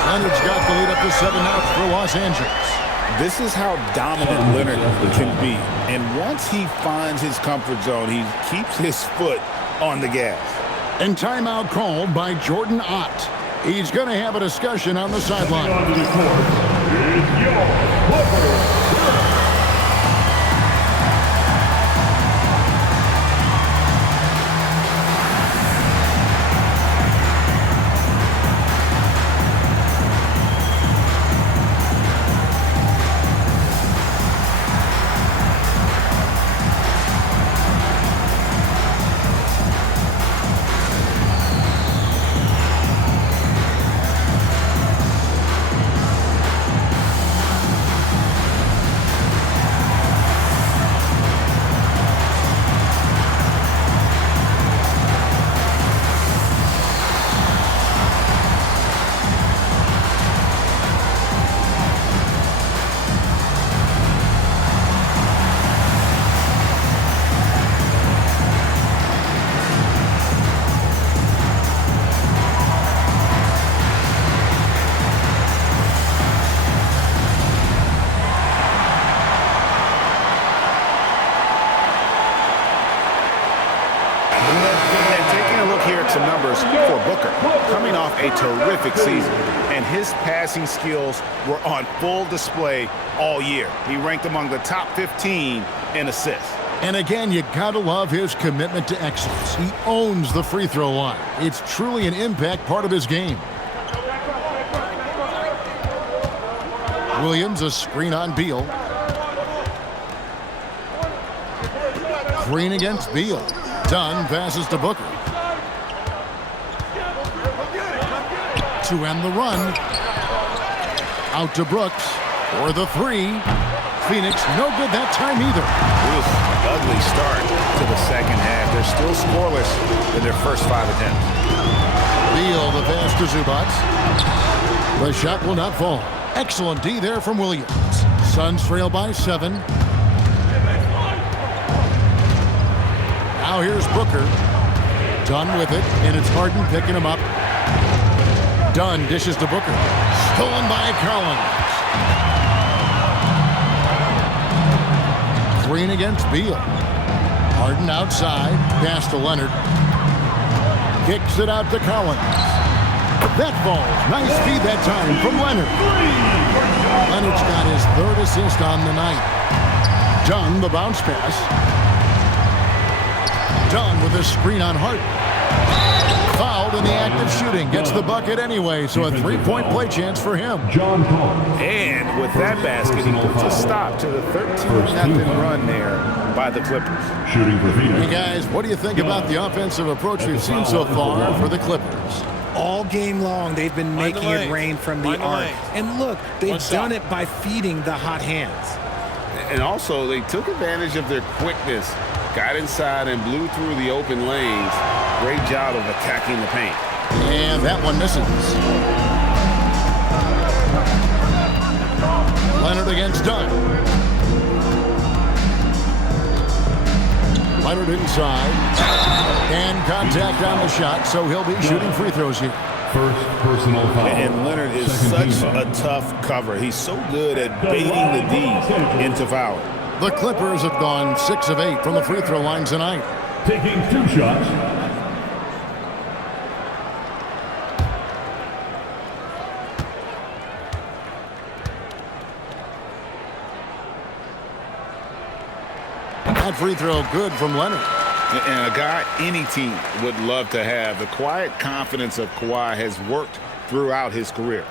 Leonard's got the lead up to 7 now for Los Angeles. This is how dominant Leonard can be. And once he finds his comfort zone, he keeps his foot on the gas. And timeout called by Jordan Ott. He's going to have a discussion on the sideline. On the court is your Clippers. check some numbers for Booker. Coming off a terrific season, and his passing skills were on full display all year. He ranked among the top 15 in assists. And again, you gotta love his commitment to excellence. He owns the free throw line. It's truly an impact part of his game. Williams, a screen on Beal. Green against Beal. Dunn passes to Booker. To end the run. Out to Brooks for the three. Phoenix no good that time either. Ugly start to the second half. They're still scoreless in their first 5 attempts. Beal the pass to Zubac. The shot will not fall. Excellent D there from Williams. Suns trail by 7. Now here's Booker. Dunn with it, and it's Harden picking him up. Dunn dishes to Booker. Stolen by Collins. Green against Beal. Harden outside. Pass to Leonard. Kicks it out to Collins. That falls. Nice feed that time from Leonard. Leonard's got his 3rd assist on the night. Dunn, the bounce pass. Dunn with a screen on Harden. Fouled in the act of shooting. Gets the bucket anyway, so a 3-point play chance for him. John Collins. And with that basket, he puts a stop to the 13-0 run there by the Clippers. Shooting for Phoenix. Hey guys, what do you think about the offensive approach we've seen so far for the Clippers? All game long, they've been making it rain from the arc. And look, they've done it by feeding the hot hands. And also, they took advantage of their quickness, got inside and blew through the open lanes. Great job of attacking the paint. And that one misses. Leonard against Dunn. Leonard inside. And contact on the shot, so he'll be shooting free throws here. First personal foul. And Leonard is such a tough cover. He's so good at baiting the D into fouling. The Clippers have gone 6 of 8 from the free throw line tonight. Taking 2 shots. That free throw good from Leonard. And a guy any team would love to have. The quiet confidence of Kawhi has worked throughout his career.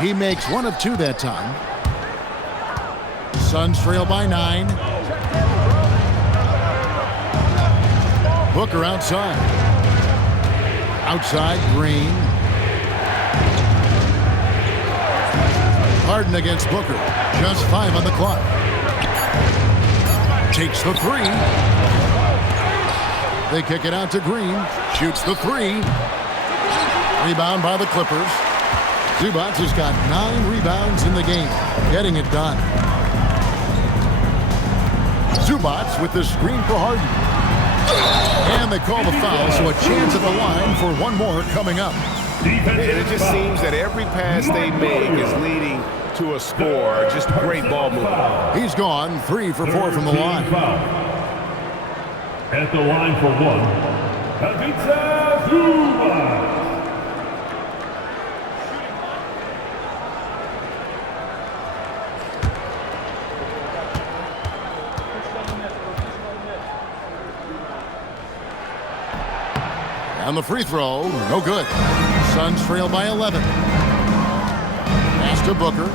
He makes 1 of 2 that time. Suns trail by 9. Booker outside. Outside, Green. Harden against Booker. Just 5 on the clock. Takes the 3. They kick it out to Green. Shoots the 3. Rebound by the Clippers. Zubac has got 9 rebounds in the game. Getting it done. Zubac with the screen for Harden. And they call the foul, so a chance at the line for 1 more coming up. It just seems that every pass they make is leading to a score. Just great ball movement. He's gone 3 for 4 from the line. At the line for 1, Ivica Zubac. On the free throw, no good. Suns trail by 11. Pass to Booker.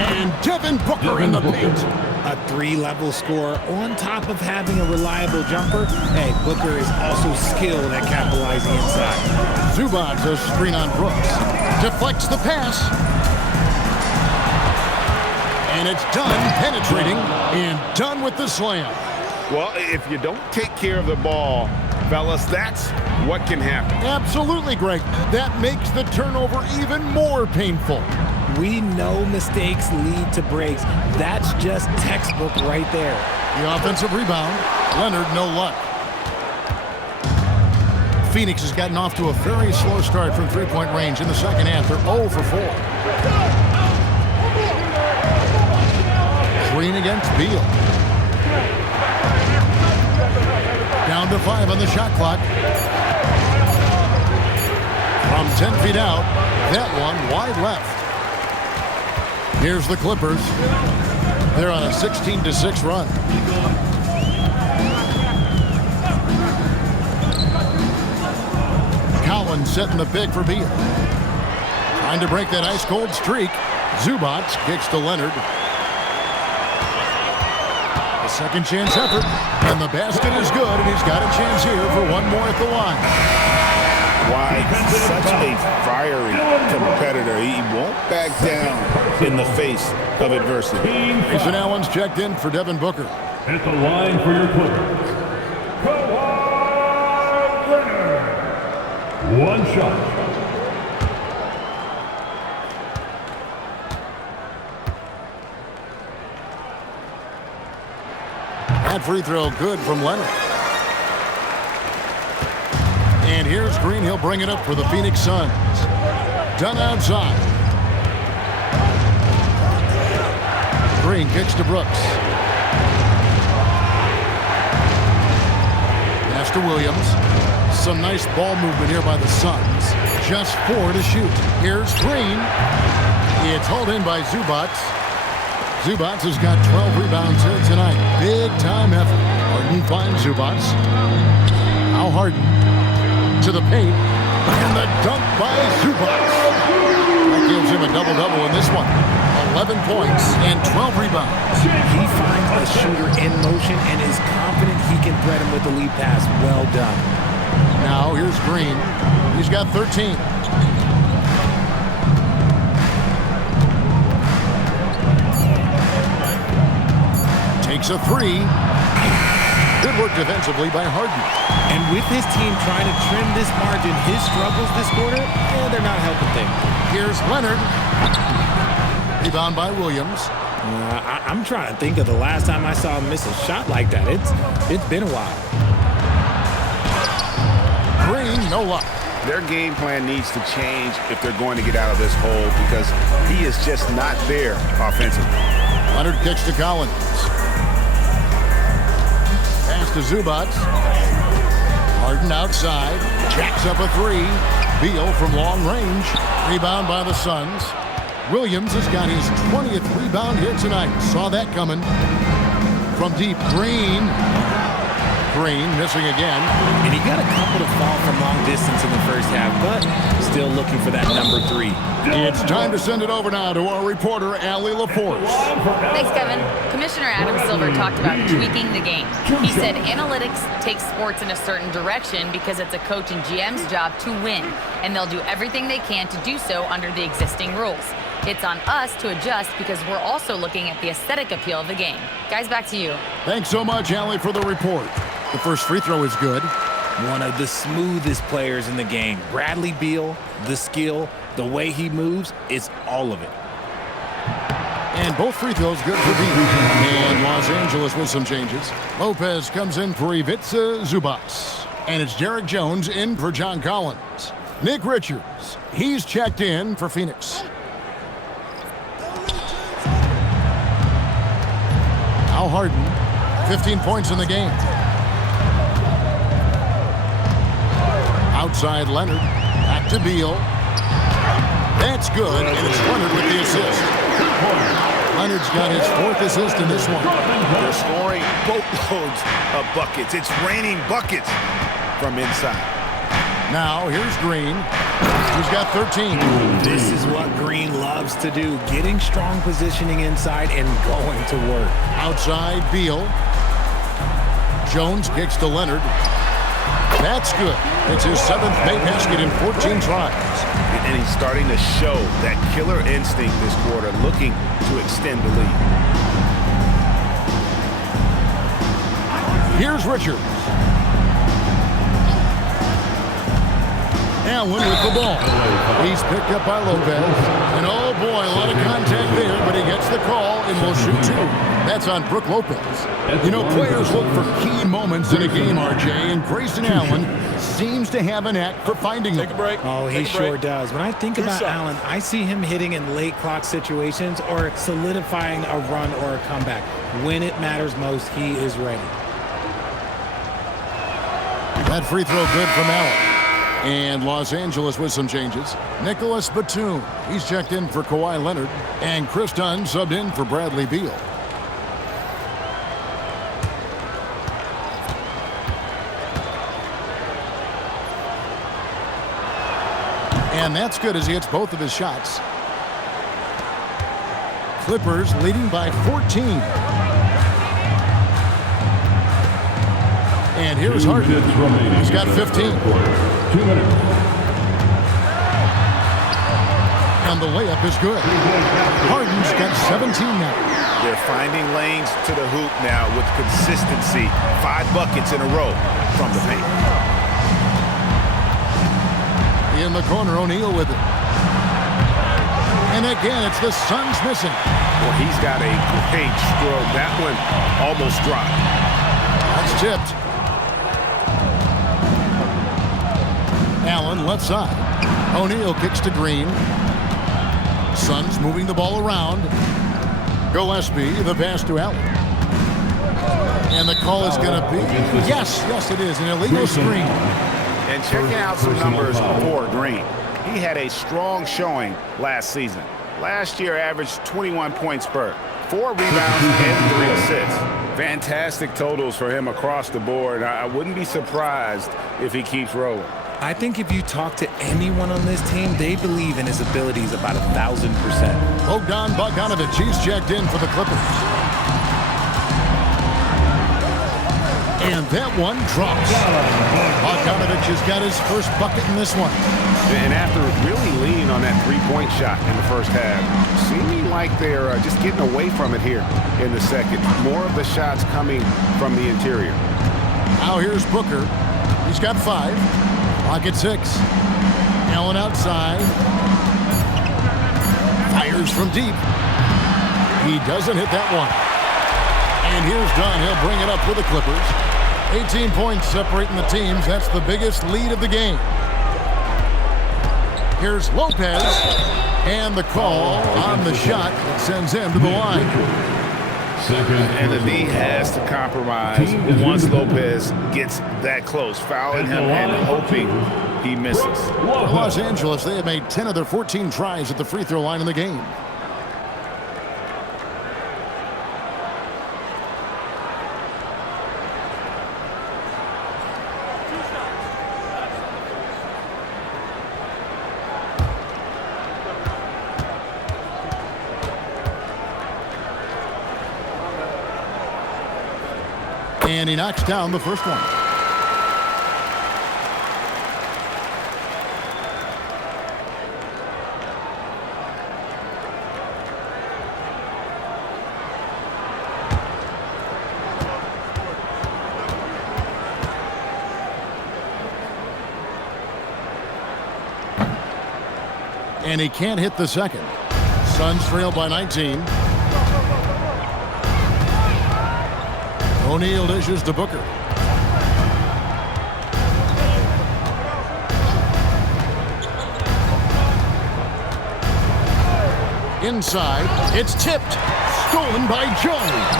And Devin Booker in the paint. A 3-level score on top of having a reliable jumper. Hey, Booker is also skilled at capitalizing inside. Zubac, a screen on Brooks. Deflects the pass. And it's Dunn penetrating. And Dunn with the slam. Well, if you don't take care of the ball, fellas, that's what can happen. Absolutely, Greg. That makes the turnover even more painful. We know mistakes lead to breaks. That's just textbook right there. The offensive rebound. Leonard, no luck. Phoenix has gotten off to a very slow start from three-point range in the second half. They're 0 for 4. Green against Beal. Down to 5 on the shot clock. From 10 feet out, that one wide left. Here's the Clippers. They're on a 16-6 run. Collins setting the pick for Beal. Trying to break that ice-cold streak. Zubac kicks to Leonard. A second chance effort, and the basket is good, and he's got a chance here for one more at the line. Why, such a fiery competitor. He won't back down in the face of adversity. Grayson Allen's checked in for Devin Booker. At the line for your Clippers, Kawhi Leonard. One shot. That free throw good from Leonard. And here's Green. He'll bring it up for the Phoenix Suns. Done outside. Green kicks to Brooks. Pass to Williams. Some nice ball movement here by the Suns. Just 4 to shoot. Here's Green. It's hauled in by Zubac. Zubac has got 12 rebounds here tonight. Big time effort. Harden finds Zubac. Now Harden to the paint. And the dunk by Zubac. That gives him a double-double in this one. 11 points and 12 rebounds. He finds a shooter in motion and is confident he can thread him with the lead pass. Well done. Now here's Green. He's got 13. Takes a 3. Good work defensively by Harden. And with his team trying to trim this margin, his struggles this quarter, they're not helping things. Here's Leonard. Rebound by Williams. I'm trying to think of the last time I saw him miss a shot like that. It's been a while. Green, no luck. Their game plan needs to change if they're going to get out of this hole because he is just not there offensively. Leonard kicks to Collins. Pass to Zubac. Harden outside. Jacks up a 3. Beal from long range. Rebound by the Suns. Williams has got his 20th rebound here tonight. Saw that coming. From deep, Green. Green missing again. And he got a couple to fall from long distance in the first half, but still looking for that number 3. It's time to send it over now to our reporter, Allie LaForce. Thanks, Kevin. Commissioner Adam Silver talked about tweaking the game. He said analytics takes sports in a certain direction because it's a coach and GM's job to win, and they'll do everything they can to do so under the existing rules. It's on us to adjust because we're also looking at the aesthetic appeal of the game. Guys, back to you. Thanks so much, Allie, for the report. The first free throw is good. One of the smoothest players in the game. Bradley Beal, the skill, the way he moves, it's all of it. And both free throws good for Beal. And Los Angeles with some changes. Lopez comes in for Ivica Zubac. And it's Derek Jones in for John Collins. Nick Richards, he's checked in for Phoenix. Al Harden, 15 points in the game. Outside Leonard, back to Beal. That's good, and it's Leonard with the assist. Leonard's got his 4th assist in this one. They're scoring boatloads of buckets. It's raining buckets from inside. Now here's Green. He's got 13. This is what Green loves to do, getting strong positioning inside and going to work. Outside Beal. Jones kicks to Leonard. That's good. It's his 7th made basket in 14 tries. And he's starting to show that killer instinct this quarter, looking to extend the lead. Here's Richards. Allen with the ball. He's picked up by Lopez. And oh boy, a lot of contact there, but he gets the call and will shoot two. That's on Brook Lopez. You know, players look for key moments in a game, RJ, and Grayson Allen seems to have a knack for finding them. Oh, he sure does. When I think about Allen, I see him hitting in late clock situations or solidifying a run or a comeback. When it matters most, he is ready. That free throw good from Allen. And Los Angeles with some changes. Nicholas Batum, he's checked in for Kawhi Leonard. And Chris Dunn subbed in for Bradley Beal. And that's good as he hits both of his shots. Clippers leading by 14. And here's Harden. He's got 15. 2 minutes. And the layup is good. Harden's got 17 now. They're finding lanes to the hoop now with consistency. 5 buckets in a row from the paint. In the corner, O'Neal with it. And again, it's the Suns missing. Well, he's got a great stroke. That one almost dropped. That's tipped. Allen left side. O'Neal kicks to Green. Suns moving the ball around. Gillespie, the pass to Allen. And the call is going to be, yes, it is, an illegal screen. And checking out some numbers for Green. He had a strong showing last season. Last year averaged 21 points per, 4 rebounds and 3 assists. Fantastic totals for him across the board. I wouldn't be surprised if he keeps rolling. I think if you talk to anyone on this team, they believe in his abilities about 1,000%. Bogdan Bogdanovic, he's checked in for the Clippers. And that one drops. Bogdanovic has got his first bucket in this one. And after really leaning on that three-point shot in the first half, seeming like they're just getting away from it here in the second. More of the shots coming from the interior. Now here's Booker. He's got 5. Pocket 6. Allen outside. Fires from deep. He doesn't hit that one. And here's Dunn. He'll bring it up for the Clippers. 18 points separating the teams. That's the biggest lead of the game. Here's Lopez. And the call on the shot that sends him to the line. And the D has to compromise once Lopez gets that close, fouling him and hoping he misses. For Los Angeles, they have made 10 of their 14 tries at the free throw line in the game. And he knocks down the first one. And he can't hit the second. Suns trail by 19. O'Neal dishes to Booker. Inside, it's tipped. Stolen by Jones.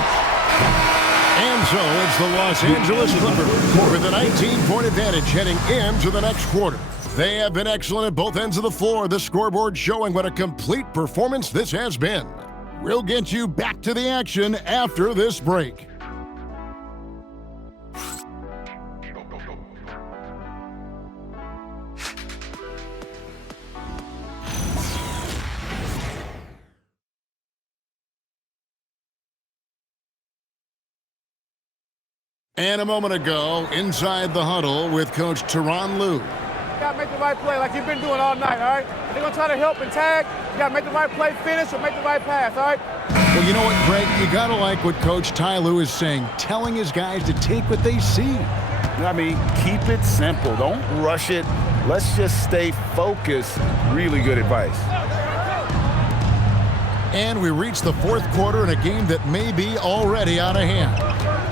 And so it's the Los Angeles Clippers with a 19-point advantage heading into the next quarter. They have been excellent at both ends of the floor. The scoreboard showing what a complete performance this has been. We'll get you back to the action after this break. And a moment ago, inside the huddle with Coach Tyronn Lue. You got to make the right play like you've been doing all night, all right? If they're going to try to help and tag, you got to make the right play, finish, or make the right pass, all right? Well, you know what, Greg? You got to like what Coach Ty Lue is saying, telling his guys to take what they see. I mean, keep it simple. Don't rush it. Let's just stay focused. Really good advice. And we reach the fourth quarter in a game that may be already out of hand.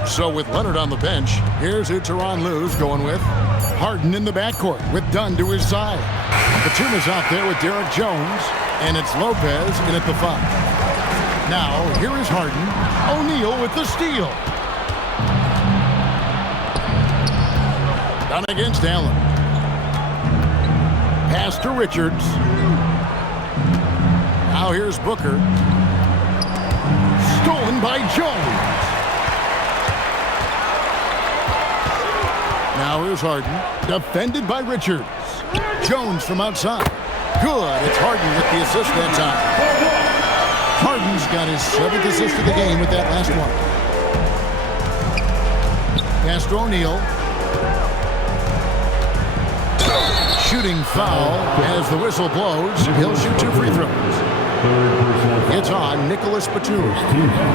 So with Leonard on the bench, here's who Tyronn Lue's going with. Harden in the backcourt with Dunn to his side. Batum is out there with Derek Jones, and it's Lopez in at the 5. Now, here is Harden. O'Neal with the steal. Dunn against Allen. Pass to Richards. Now here's Booker. Stolen by Jones. Now here's Harden. Defended by Richards. Jones from outside. Good. It's Harden with the assist that time. Harden's got his 7th assist of the game with that last one. Pass to O'Neal. Shooting foul as the whistle blows. He'll shoot 2 free throws. It's on Nicholas Batum.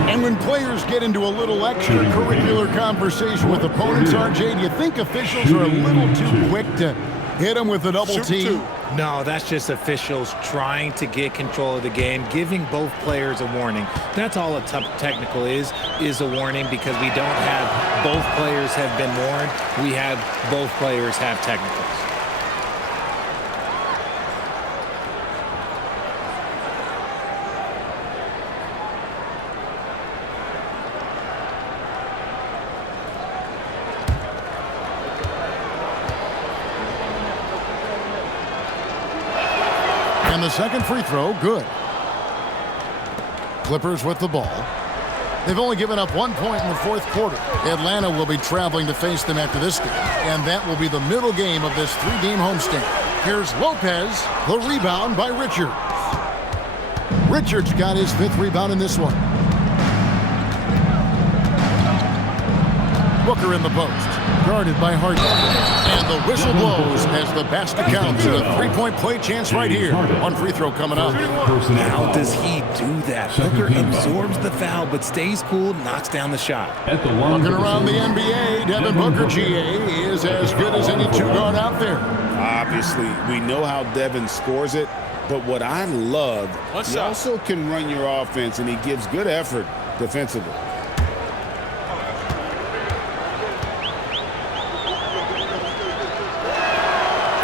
And when players get into a little extracurricular conversation with opponents, RJ, do you think officials are a little too quick to hit them with a double team? No, that's just officials trying to get control of the game, giving both players a warning. That's all a technical is a warning, because we don't have both players have been warned. We have both players have technicals. And the second free throw, good. Clippers with the ball. They've only given up 1 point in the fourth quarter. Atlanta will be traveling to face them after this game, and that will be the middle game of this 3-game homestand. Here's Lopez, the rebound by Richards. Richards got his 5th rebound in this one. Booker in the post, guarded by Harden. And the whistle blows as the basket counts, and a 3-point play chance right here. 1 free throw coming up. How does he do that? Booker absorbs the foul but stays cool, knocks down the shot. Looking around the NBA, Devin Booker, GA, is as good as any 2-guard out there. Obviously, we know how Devin scores it, but what I love, he also can run your offense, and he gives good effort defensively.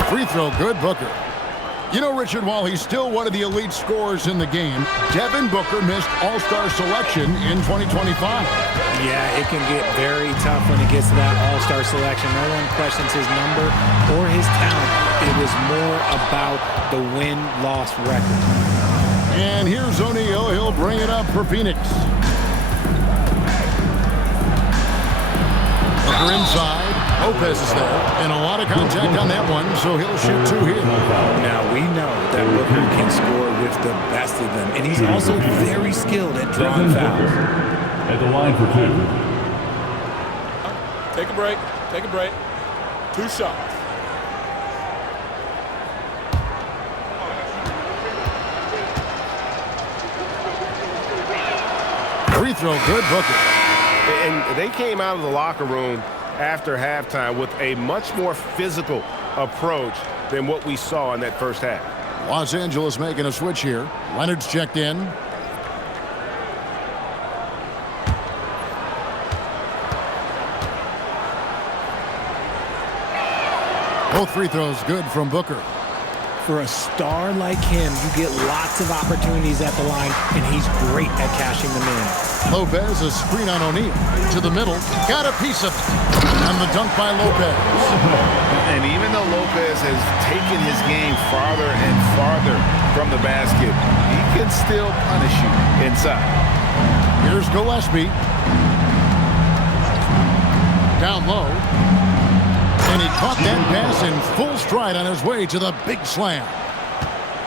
Free throw, good, Booker. You know, Richard, while he's still one of the elite scorers in the game, Devin Booker missed All-Star selection in 2025. Yeah, it can get very tough when it gets to that All-Star selection. No one questions his number or his talent. It was more about the win-loss record. And here's O'Neal. He'll bring it up for Phoenix. Booker inside. Lopez is there, and a lot of contact on that one, so he'll shoot 2 here. Now, we know that Booker can score with the best of them, and he's also very skilled at drawing fouls. At the line for 2. Take a break. Take a break. 2 shots. Free throw, good, Booker. And they came out of the locker room after halftime with a much more physical approach than what we saw in that first half. Los Angeles making a switch here. Leonard's checked in. Both free throws good from Booker. For a star like him, you get lots of opportunities at the line, and he's great at cashing them in. Lopez, a screen on O'Neal. To the middle. Got a piece of it. And the dunk by Lopez. And even though Lopez has taken his game farther and farther from the basket, he can still punish you inside. Here's Gillespie. Down low. And he caught that pass in full stride on his way to the big slam.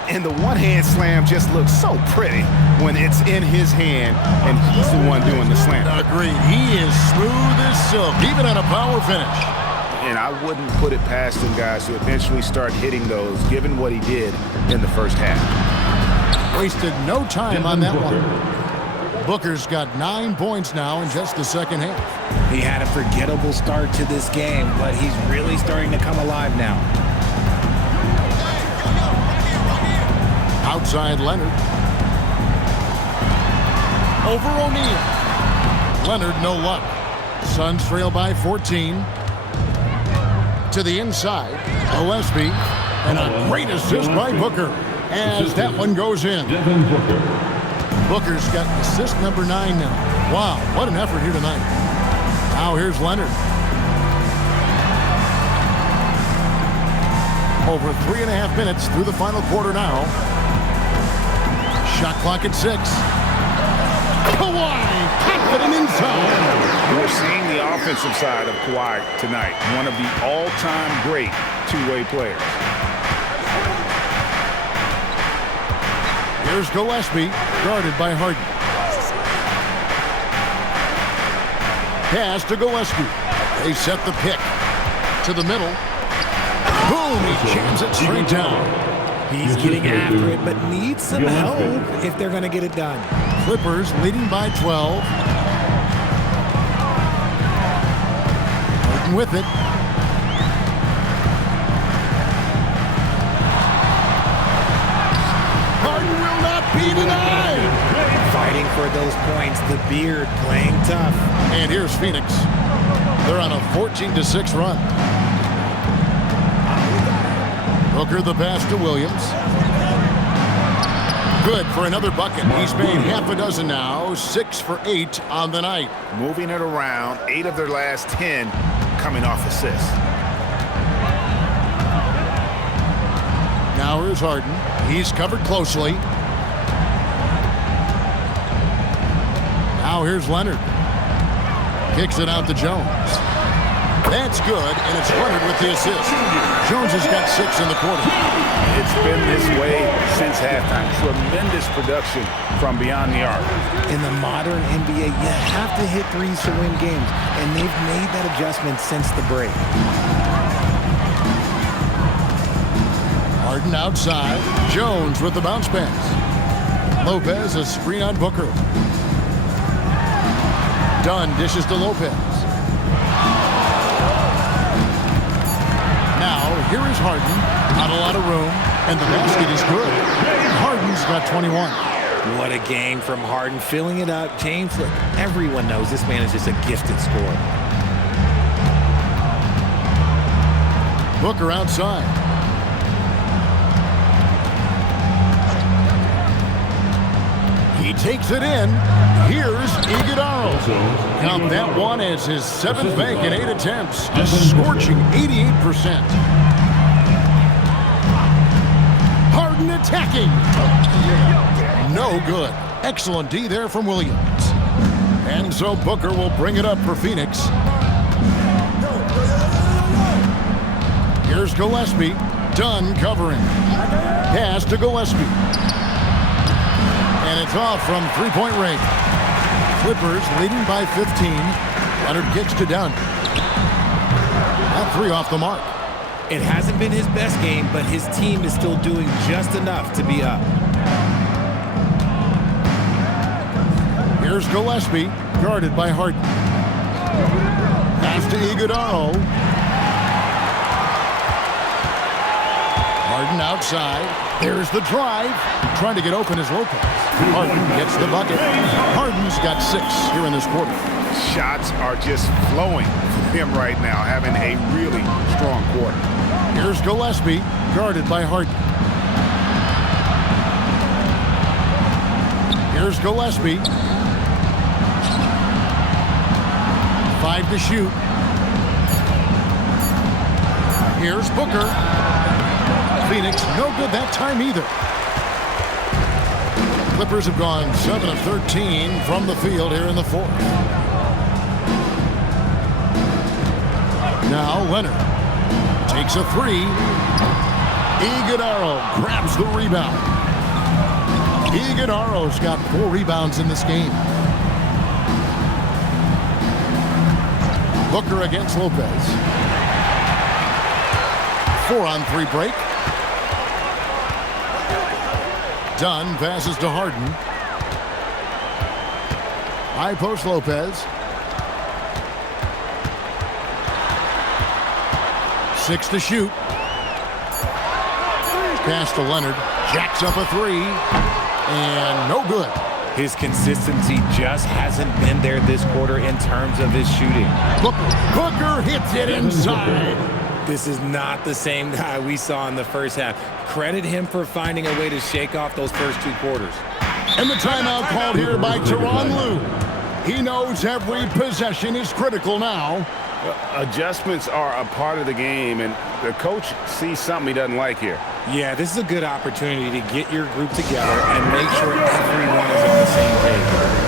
And the one-hand slam just looks so pretty when it's in his hand and he's the one doing the slam. Agreed. He is smooth as silk, even on a power finish. And I wouldn't put it past him, guys, to eventually start hitting those, given what he did in the first half. Wasted no time on that one. Booker's got 9 points now in just the second half. He had a forgettable start to this game, but he's really starting to come alive now. Outside Leonard. Over O'Neal. Leonard, no luck. Suns trail by 14. To the inside, Gillespie. And a great assist by Booker as that one goes in. Booker's got assist number 9 now. Wow, what an effort here tonight. Now here's Leonard. Over 3.5 minutes through the final quarter now. Shot clock at 6. Kawhi, confident inside. We're seeing the offensive side of Kawhi tonight. One of the all-time great two-way players. Here's Gillespie, guarded by Harden. Pass to Gillespie. They set the pick. To the middle. Boom, he jams it straight down. He's getting after it, but needs some help if they're going to get it done. Clippers leading by 12. Harden with it. Harden will not be denied. Fighting for those points, the Beard playing tough. And here's Phoenix. They're on a 14-6 run. Booker the pass to Williams. Good for another bucket. He's made half a dozen now. 6 for 8 on the night. Moving it around, 8 of their last 10 coming off assists. Now here's Harden. He's covered closely. Now here's Leonard. Kicks it out to Jones. That's good, and it's Leonard with the assist. Jones has got 6 in the quarter. It's been this way since halftime. Tremendous production from beyond the arc. In the modern NBA, you have to hit threes to win games, and they've made that adjustment since the break. Harden outside. Jones with the bounce pass. Lopez a screen on Booker. Dunn dishes to Lopez. Now, here is Harden. Not a lot of room, and the basket is good. Harden's got 21. What a game from Harden, filling it up. James, look, everyone knows this man is just a gifted scorer. Booker outside. He takes it in. Here's Iguodala. Count that one as his 7th bank in 8 attempts. A scorching 88%. Harden attacking. No good. Excellent D there from Williams. And so Booker will bring it up for Phoenix. Here's Gillespie. Dunn covering. Pass to Gillespie. And it's off from three-point range. Clippers leading by 15. Leonard kicks to Dunn. That 3 off the mark. It hasn't been his best game, but his team is still doing just enough to be up. Here's Gillespie, guarded by Harden. Pass to Iguodala. Harden outside. There's the drive. Trying to get open is Lopez. Harden gets the bucket. Harden's got 6 here in this quarter. Shots are just flowing for him right now, having a really strong quarter. Here's Gillespie, guarded by Harden. Here's Gillespie. 5 to shoot. Here's Booker. Phoenix, no good that time either. Clippers have gone 7 of 13 from the field here in the 4th. Now Leonard takes a 3. Iguodala grabs the rebound. Iguodala's got 4 rebounds in this game. Booker against Lopez. 4-on-3 break. Dunn passes to Harden. High post Lopez. 6 to shoot. pass to Leonard. Jacks up a three. And no good. His consistency just hasn't been there this quarter in terms of his shooting. Booker hits it inside. This is not the same guy we saw in the first half. Credit him for finding a way to shake off those first 2 quarters. And the timeout called here by Tyronn Lue. He knows every possession is critical now. Adjustments are a part of the game, and the coach sees something he doesn't like here. Yeah, this is a good opportunity to get your group together and make sure everyone is on the same page.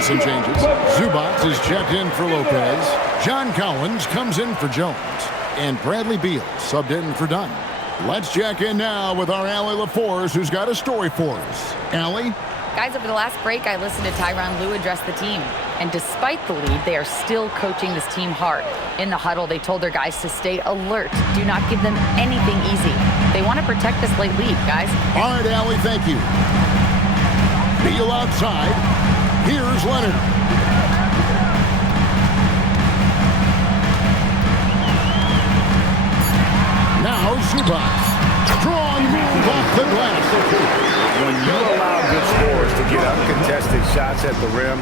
Some changes. Zubac is checked in for Lopez. John Collins comes in for Jones. And Bradley Beal subbed in for Dunn. Let's check in now with our Allie LaForce, who's got a story for us. Allie? Guys, over the last break, I listened to Tyronn Lue address the team. And despite the lead, they are still coaching this team hard. In the huddle, they told their guys to stay alert. Do not give them anything easy. They want to protect this late lead, guys. All right, Allie, thank you. Beal outside. Here's Leonard. Now Zubac. Strong move off the glass. When you allow good scorers to get uncontested shots at the rim,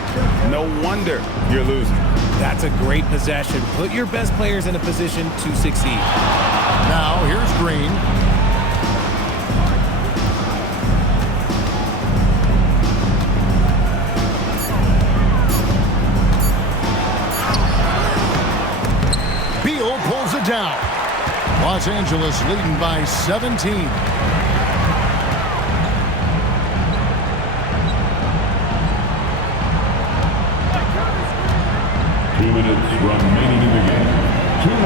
no wonder you're losing. That's a great possession. Put your best players in a position to succeed. Now here's Green. Down. Los Angeles leading by 17. 2 minutes remaining in the game.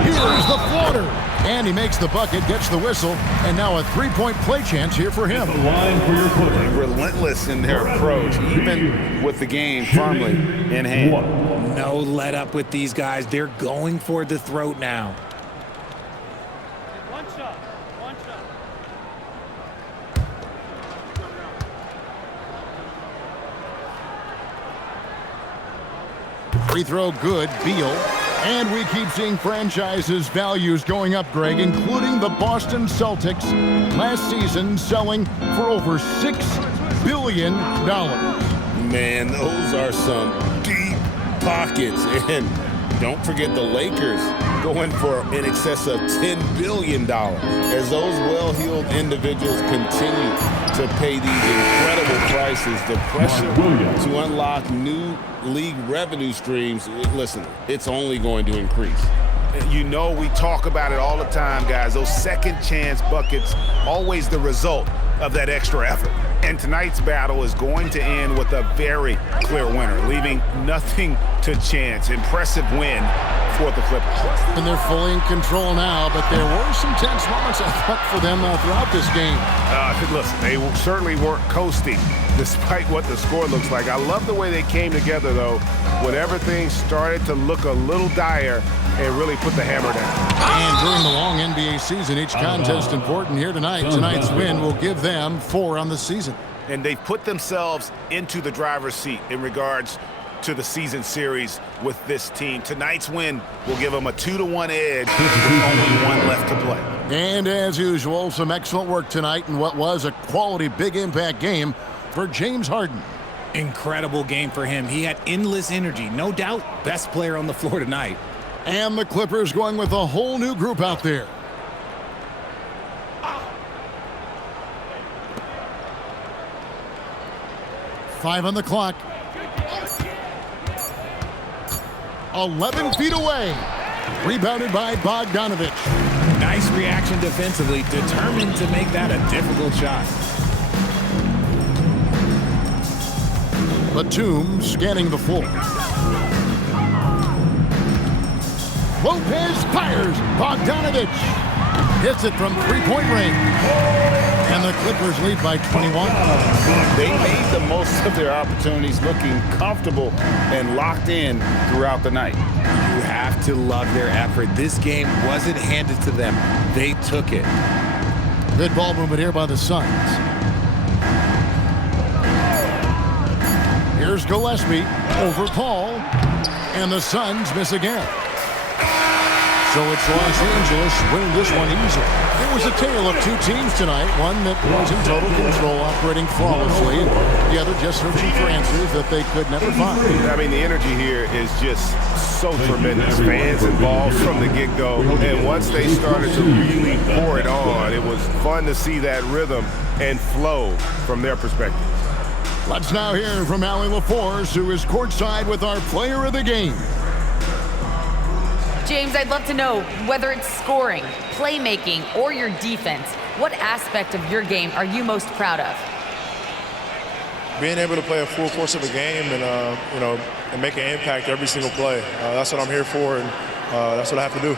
Here's the floater. And he makes the bucket, gets the whistle, and now a three-point play chance here for him. Line for your closing. Relentless in their approach, even with the game firmly in hand. No let up with these guys. They're going for the throat now. Free throw good, Beal. And we keep seeing franchises' values going up, Greg, including the Boston Celtics last season selling for over $6 billion. Man, those are some deep pockets. And don't forget the Lakers going for in excess of $10 billion. As those well-heeled individuals continue to pay these incredible prices, the pressure to unlock new league revenue streams, listen, it's only going to increase. You know, we talk about it all the time, guys. Those second chance buckets, always the result of that extra effort. And tonight's battle is going to end with a very clear winner, leaving nothing to chance. Impressive win for the Clippers. And they're fully in control now, but there were some tense moments, I thought, for them throughout this game. Listen, they certainly weren't coasting despite what the score looks like. I love the way they came together, though, when everything started to look a little dire and really put the hammer down. And during the long NBA season, each contest important here tonight. Tonight's win will give them 4 on the season. And they've put themselves into the driver's seat in regards to the season series with this team. Tonight's win will give them a 2-1 edge with only 1 left to play. And as usual, some excellent work tonight in what was a quality big impact game for James Harden. Incredible game for him. He had endless energy. No doubt, best player on the floor tonight. And the Clippers going with a whole new group out there. Five on the clock. 11 feet away. Rebounded by Bogdanovic. Nice reaction defensively. Determined to make that a difficult shot. Batum scanning the floor. Lopez fires. Bogdanovic hits it from three-point range. And the Clippers lead by 21. They made the most of their opportunities, looking comfortable and locked in throughout the night. You have to love their effort. This game wasn't handed to them. They took it. Good ball movement here by the Suns. Here's Gillespie over Paul. And the Suns miss again. So it's Los Angeles winning this one easily. It was a tale of two teams tonight. One that was in total control, operating flawlessly. The other just searching for answers that they could never find. I mean, the energy here is just so tremendous. Fans involved from the get-go. And once they started to really pour it on, it was fun to see that rhythm and flow from their perspective. Let's now hear from Allie LaForce, who is courtside with our player of the game. James, I'd love to know whether it's scoring, playmaking, or your defense. What aspect of your game are you most proud of? Being able to play a full course of a game and, and make an impact every single play. That's what I'm here for, and that's what I have to do.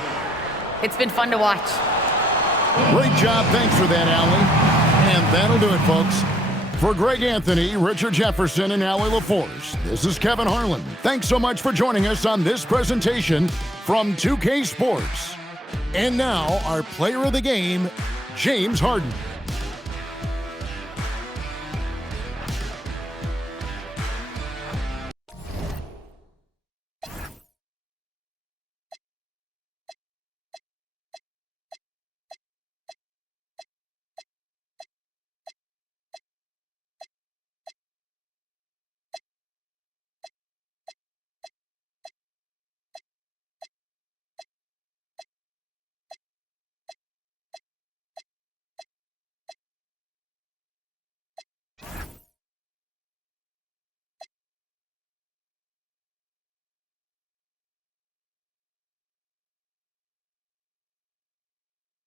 It's been fun to watch. Great job. Thanks for that, Allie. And that'll do it, folks. For Greg Anthony, Richard Jefferson, and Allie LaForce, this is Kevin Harlan. Thanks so much for joining us on this presentation from 2K Sports. And now, our player of the game, James Harden.